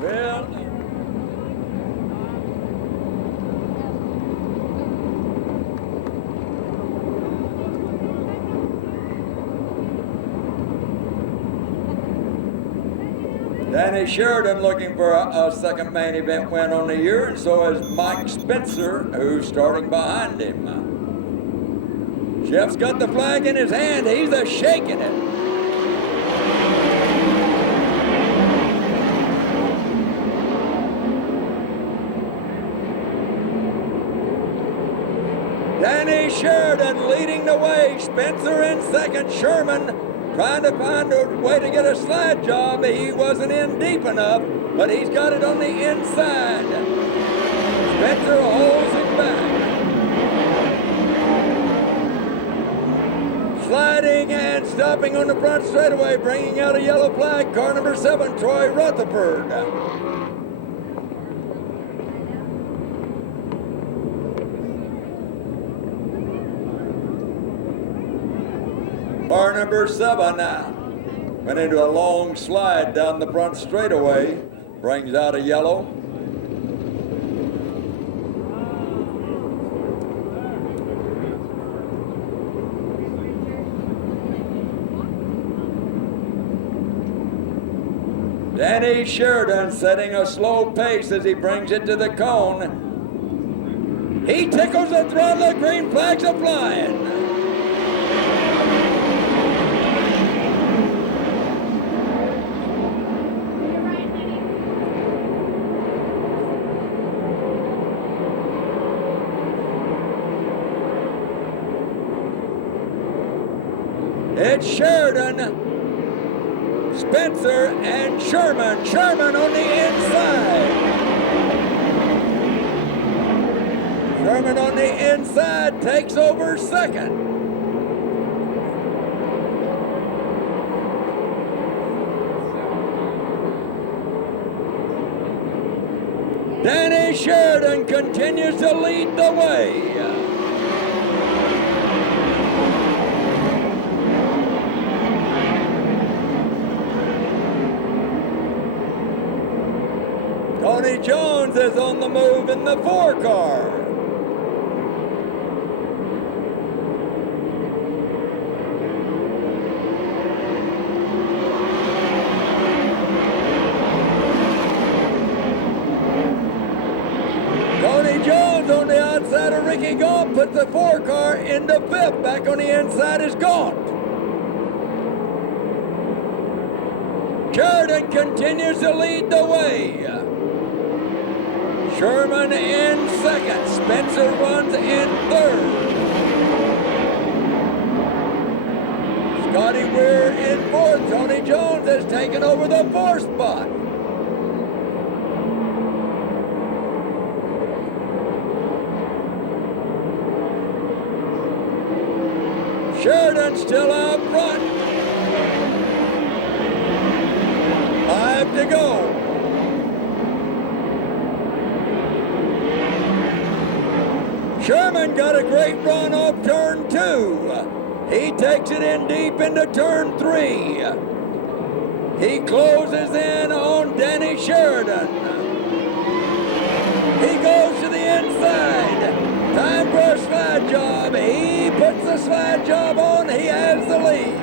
Well, Danny Sheridan looking for a second main event win on the year, and so is Mike Spencer, who's starting behind him. Jeff's got the flag in his hand. He's shaking it. Danny Sheridan leading the way. Spencer in second. Sherman trying to find a way to get a slide job. He wasn't in deep enough, but he's got it on the inside. Spencer holds it back. Sliding and stopping on the front straightaway, bringing out a yellow flag, car number 7, Troy Rutherford. Car number 7 went into a long slide down the front straightaway, brings out a yellow. Danny Sheridan setting a slow pace as he brings it to the cone. He tickles the throttle, the green flags are flying. It's Sheridan, Spencer, and Sherman. Sherman on the inside. Sherman on the inside takes over second. Danny Sheridan continues to lead the way. Tony Jones is on the move in the 4 car. Tony Jones on the outside of Ricky Gaunt puts the 4 car into 5th. Back on the inside is Gaunt. Sheridan continues to lead the way. Sherman in second. Spencer runs in third. Scotty Weir in fourth. Tony Jones has taken over the 4th spot. Sheridan still out front. 5 to go. Sherman got a great run off turn 2. He takes it in deep into turn 3. He closes in on Danny Sheridan. He goes to the inside. Time for a slide job. He puts the slide job on. He has the lead.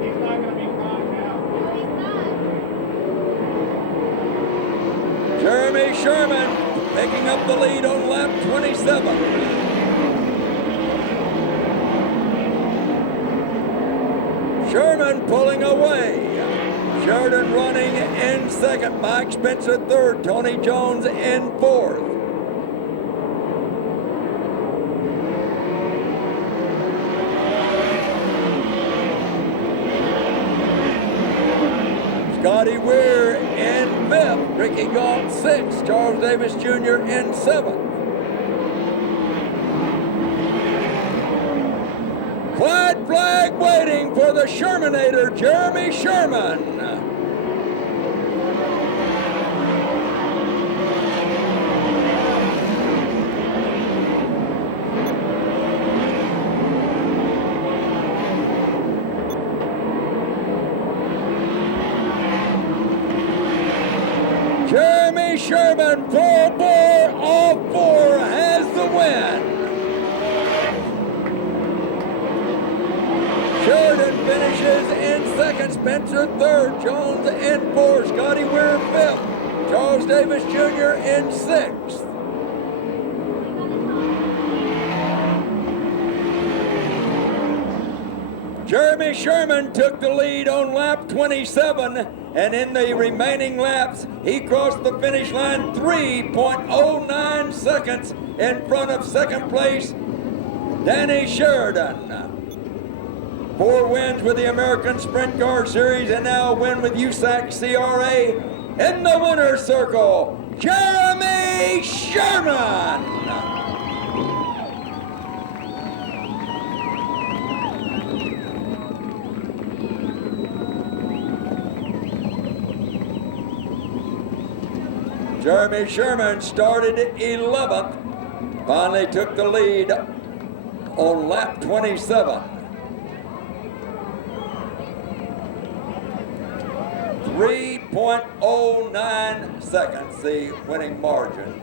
He's not going to be caught now. Jeremy Sherman picking up the lead on lap 27. Sherman pulling away. Sheridan running in second. Mike Spencer third. Tony Jones in fourth. Scotty Weir in fifth. Ricky Gaunt sixth. Charles Davis Jr. in seventh. White flag waiting for the Shermanator, Jeremy Sherman. Jeremy Sherman, 4-4 off 4, has the win. Sheridan finishes in second, Spencer third, Jones in fourth, Scotty Weir fifth, Charles Davis Jr. in sixth. Jeremy Sherman took the lead on lap 27, and in the remaining laps, he crossed the finish line 3.09 seconds in front of second place, Danny Sheridan. 4 wins with the American Sprint Car Series, and now a win with USAC CRA. In the winner's circle, Jeremy Sherman. Jeremy Sherman started 11th, finally took the lead on lap 27. 3.09 seconds, the winning margin.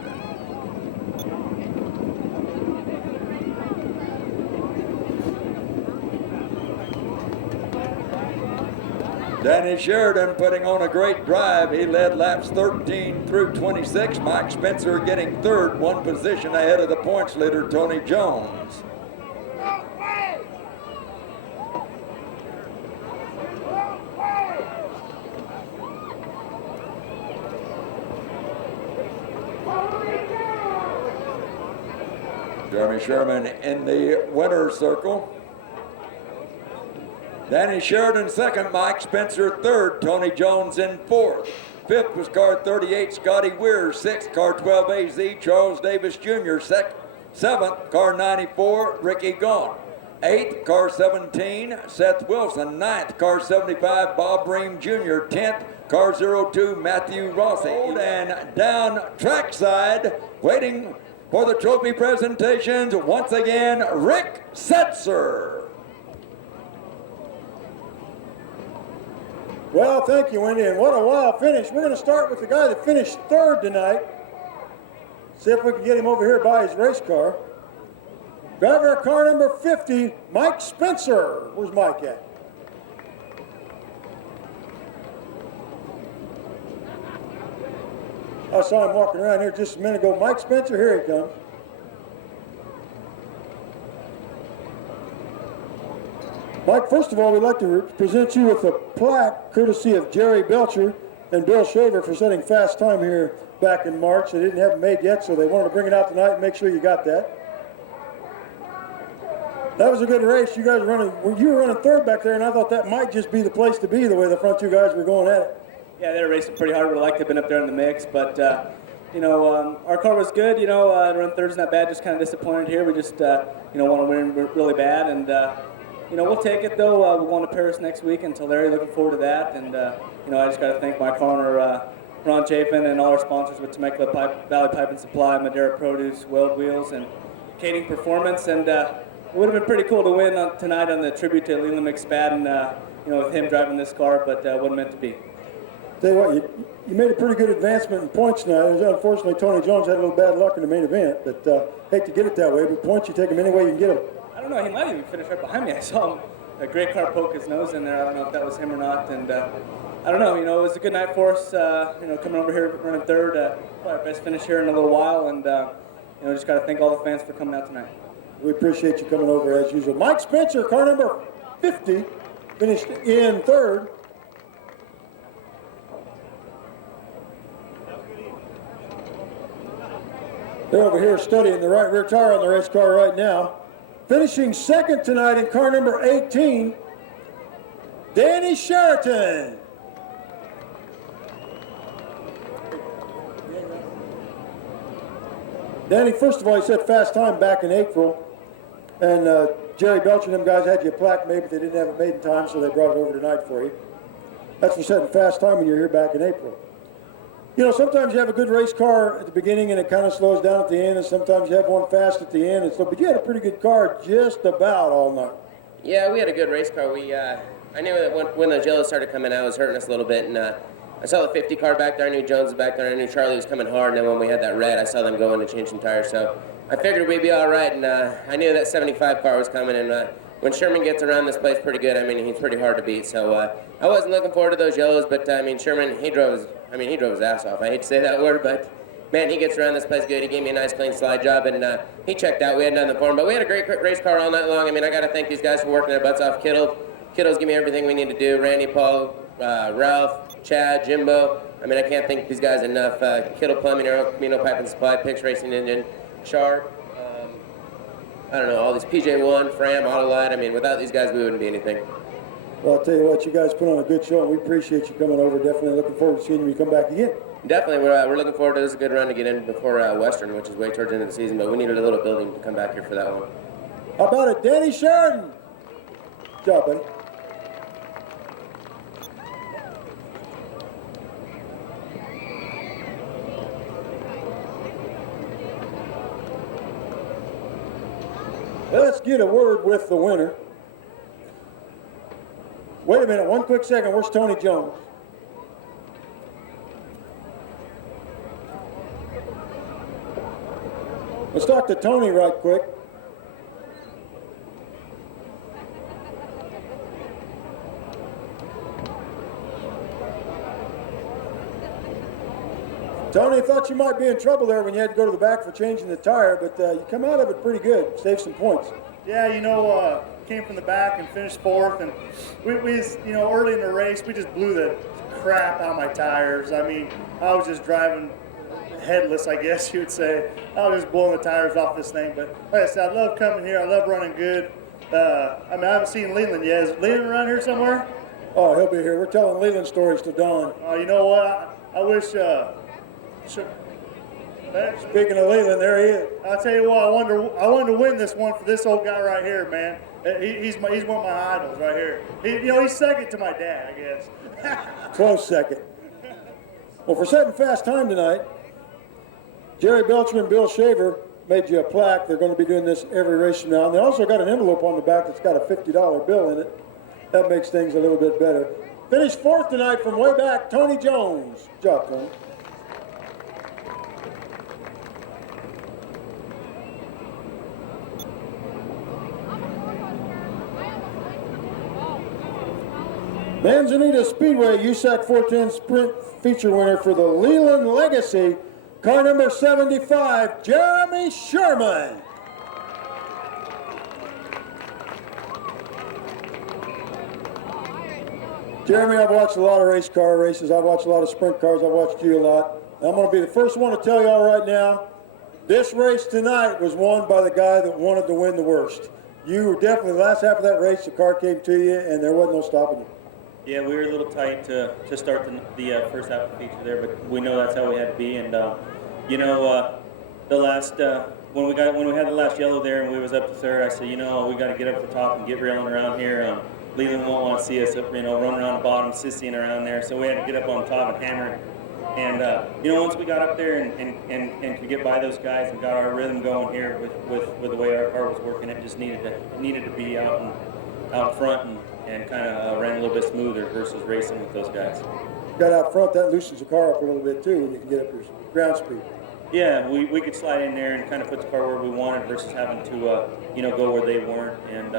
Danny Sheridan putting on a great drive. He led laps 13 through 26. Mike Spencer getting third, one position ahead of the points leader, Tony Jones. Jeremy Sherman in the winner's circle. Danny Sheridan second, Mike Spencer third, Tony Jones in fourth. Fifth was car 38, Scotty Weir. Sixth, car 12 AZ, Charles Davis Jr. Seventh, car 94, Ricky Gaunt. Eighth, car 17, Seth Wilson. Ninth, car 75, Bob Ream Jr. 10th, car 02, Matthew Rossi. And down trackside, waiting for the trophy presentations, once again, Rick Setzer. Well, thank you, Wendy, and what a wild finish. We're going to start with the guy that finished third tonight. See if we can get him over here by his race car. Driver of car number 50, Mike Spencer. Where's Mike at? I saw him walking around here just a minute ago. Mike Spencer, here he comes. Mike, first of all, we'd like to present you with a plaque courtesy of Jerry Belcher and Bill Shaver for setting fast time here back in March. They didn't have it made yet, so they wanted to bring it out tonight and make sure you got that. That was a good race. You guys were running third back there, and I thought that might just be the place to be the way the front two guys were going at it. Yeah, they were racing pretty hard. Would have liked to have been up there in the mix, but our car was good. To run third's not bad. Just kind of disappointed here. We just want to win really bad, and we'll take it though. We're going to Paris next week until Larry. Looking forward to that, and I just got to thank my corner, Ron Chafin, and all our sponsors with Temecula Valley Pipe and Supply, Madera Produce, Weld Wheels, and Kading Performance, and it would have been pretty cool to win tonight on the tribute to Leland McSpadden, with him driving this car, but it wasn't meant to be. Tell you what, you made a pretty good advancement in points tonight. Unfortunately, Tony Jones had a little bad luck in the main event, but hate to get it that way, but points, you take them any way you can get them. I don't know, he might even finish right behind me. I saw him, a great car poke his nose in there. I don't know if that was him or not. And I don't know, it was a good night for us, coming over here running third. Probably our best finish here in a little while. And, just got to thank all the fans for coming out tonight. We appreciate you coming over as usual. Mike Spencer, car number 50, finished in third. They're over here studying the right rear tire on the race car right now. Finishing second tonight in car number 18, Danny Sheraton. Danny, first of all, he said fast time back in April. And Jerry Belcher and them guys had you a plaque made, but they didn't have it made in time, so they brought it over tonight for you. That's for setting fast time when you're here back in April. Sometimes you have a good race car at the beginning and it kind of slows down at the end, and sometimes you have one fast at the end, and so, but you had a pretty good car just about all night. Yeah, we had a good race car. I knew that when those yellows started coming out, it was hurting us a little bit, and I saw the 50 car back there. I knew Jones was back there. I knew Charlie was coming hard, and then when we had that red, I saw them go in to change some tires, so I figured we'd be all right, and I knew that 75 car was coming, and when Sherman gets around this place pretty good, he's pretty hard to beat, so I wasn't looking forward to those yellows, but Sherman, he drove his ass off. I hate to say that word, but man, he gets around this place good. He gave me a nice clean slide job, and he checked out. We hadn't done the form, but we had a great race car all night long. I got to thank these guys for working their butts off. Kittle's give me everything we need to do. Randy, Paul, Ralph, Chad, Jimbo. I can't thank these guys enough. Kittle Plumbing, Aero Camino Pipe and Supply, Pix Racing Engine, Sharp. I don't know, all these PJ1, Fram, Autolite. Without these guys, we wouldn't be anything. Well, I'll tell you what, you guys put on a good show, and we appreciate you coming over. Definitely looking forward to seeing you when you come back again. Definitely, we're looking forward to this. A good run to get in before Western, which is way towards the end of the season, but we needed a little building to come back here for that one. How about it, Danny Sheridan? Good job, buddy. Let's get a word with the winner. Wait a minute, one quick second. Where's Tony Jones? Let's talk to Tony right quick. Tony, thought you might be in trouble there when you had to go to the back for changing the tire, but you come out of it pretty good. Saved some points. Yeah, came from the back and finished fourth, and we early in the race, we just blew the crap out of my tires. I was just driving headless, I guess you would say. I was just blowing the tires off this thing, but like I said, I love coming here. I love running good. I haven't seen Lealand yet. Is Lealand around here somewhere? Oh, he'll be here. We're telling Lealand stories to Dawn. Oh, you know what? I wish... Speaking of Lealand, there he is. I'll tell you what, I wanted to win this one for this old guy right here, man. He's one of my idols right here. He's second to my dad, I guess. Close second. Well, for setting fast time tonight, Jerry Belcher and Bill Shaver made you a plaque. They're going to be doing this every race from now. And they also got an envelope on the back that's got a $50 bill in it. That makes things a little bit better. Finished fourth tonight from way back, Tony Jones. Good job, Tony. Manzanita Speedway USAC 410 Sprint feature winner for the Lealand Legacy, car number 75, Jeremy Sherman. Jeremy, I've watched a lot of race car races. I've watched a lot of sprint cars. I've watched you a lot. I'm going to be the first one to tell y'all right now, this race tonight was won by the guy that wanted to win the worst. You were definitely, the last half of that race, the car came to you, and there wasn't no stopping you. Yeah, we were a little tight to start the first half of the feature there, but we know that's how we had to be. And the last when we had the last yellow there and we was up to third, I said, we got to get up to the top and get reeling around here. Leland won't want to see us, running around the bottom, sissying around there. So we had to get up on top and hammer. And once we got up there and could get by those guys and got our rhythm going here with the way our car was working, it just needed to be out front and kind of ran a little bit smoother versus racing with those guys. got out front, that loosens the car up a little bit too when you can get up your ground speed. Yeah, we could slide in there and kind of put the car where we wanted versus having to, you know, go where they weren't. And,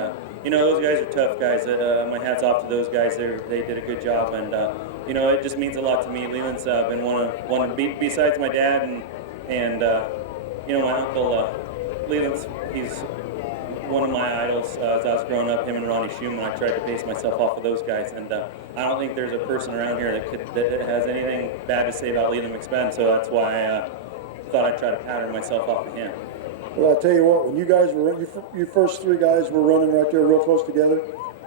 you know, those guys are tough guys. My hat's off to those guys. They did a good job. And, you know, it just means a lot to me. Leland's been one of besides my dad and you know, my uncle, he's one of my idols as I was growing up, him and Ronnie Schumann. I tried to base myself off of those guys. And I don't think there's a person around here that has anything bad to say about Leland McSpadden. So that's why I thought I'd try to pattern myself off of him. Well, I'll tell you what, when you guys were, you first three guys were running right there real close together,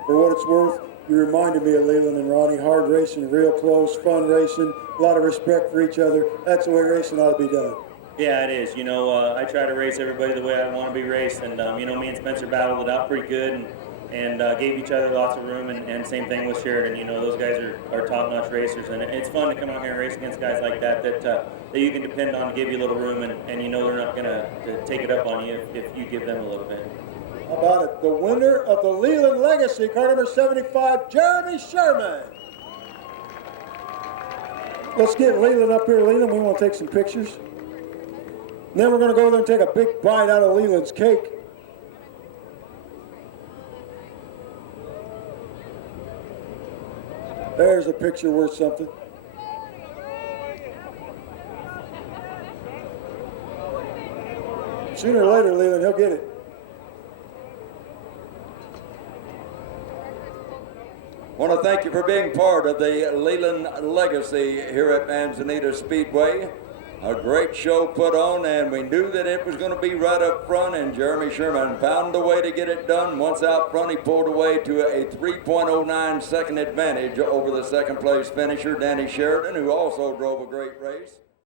for what it's worth, you reminded me of Leland and Ronnie. Hard racing, real close, fun racing, a lot of respect for each other. That's the way racing ought to be done. Yeah, it is. You know, I try to race everybody the way I want to be raced, and you know, me and Spencer battled it out pretty good, and gave each other lots of room, and same thing with Sheridan. You know, those guys are top-notch racers, and it's fun to come out here and race against guys like that you can depend on to give you a little room, and you know they're not going to take it up on you if you give them a little bit. How about it? The winner of the Lealand Legacy, car number 75, Jeremy Sherman. Let's get Leland up here. Leland, we want to take some pictures. And then we're going to go there and take a big bite out of Leland's cake. There's a picture worth something. Sooner or later, Leland, he'll get it. I want to thank you for being part of the Lealand Legacy here at Manzanita Speedway. A great show put on, and we knew that it was going to be right up front, and Jeremy Sherman found a way to get it done. Once out front, he pulled away to a 3.09 second advantage over the second place finisher, Danny Sheridan, who also drove a great race.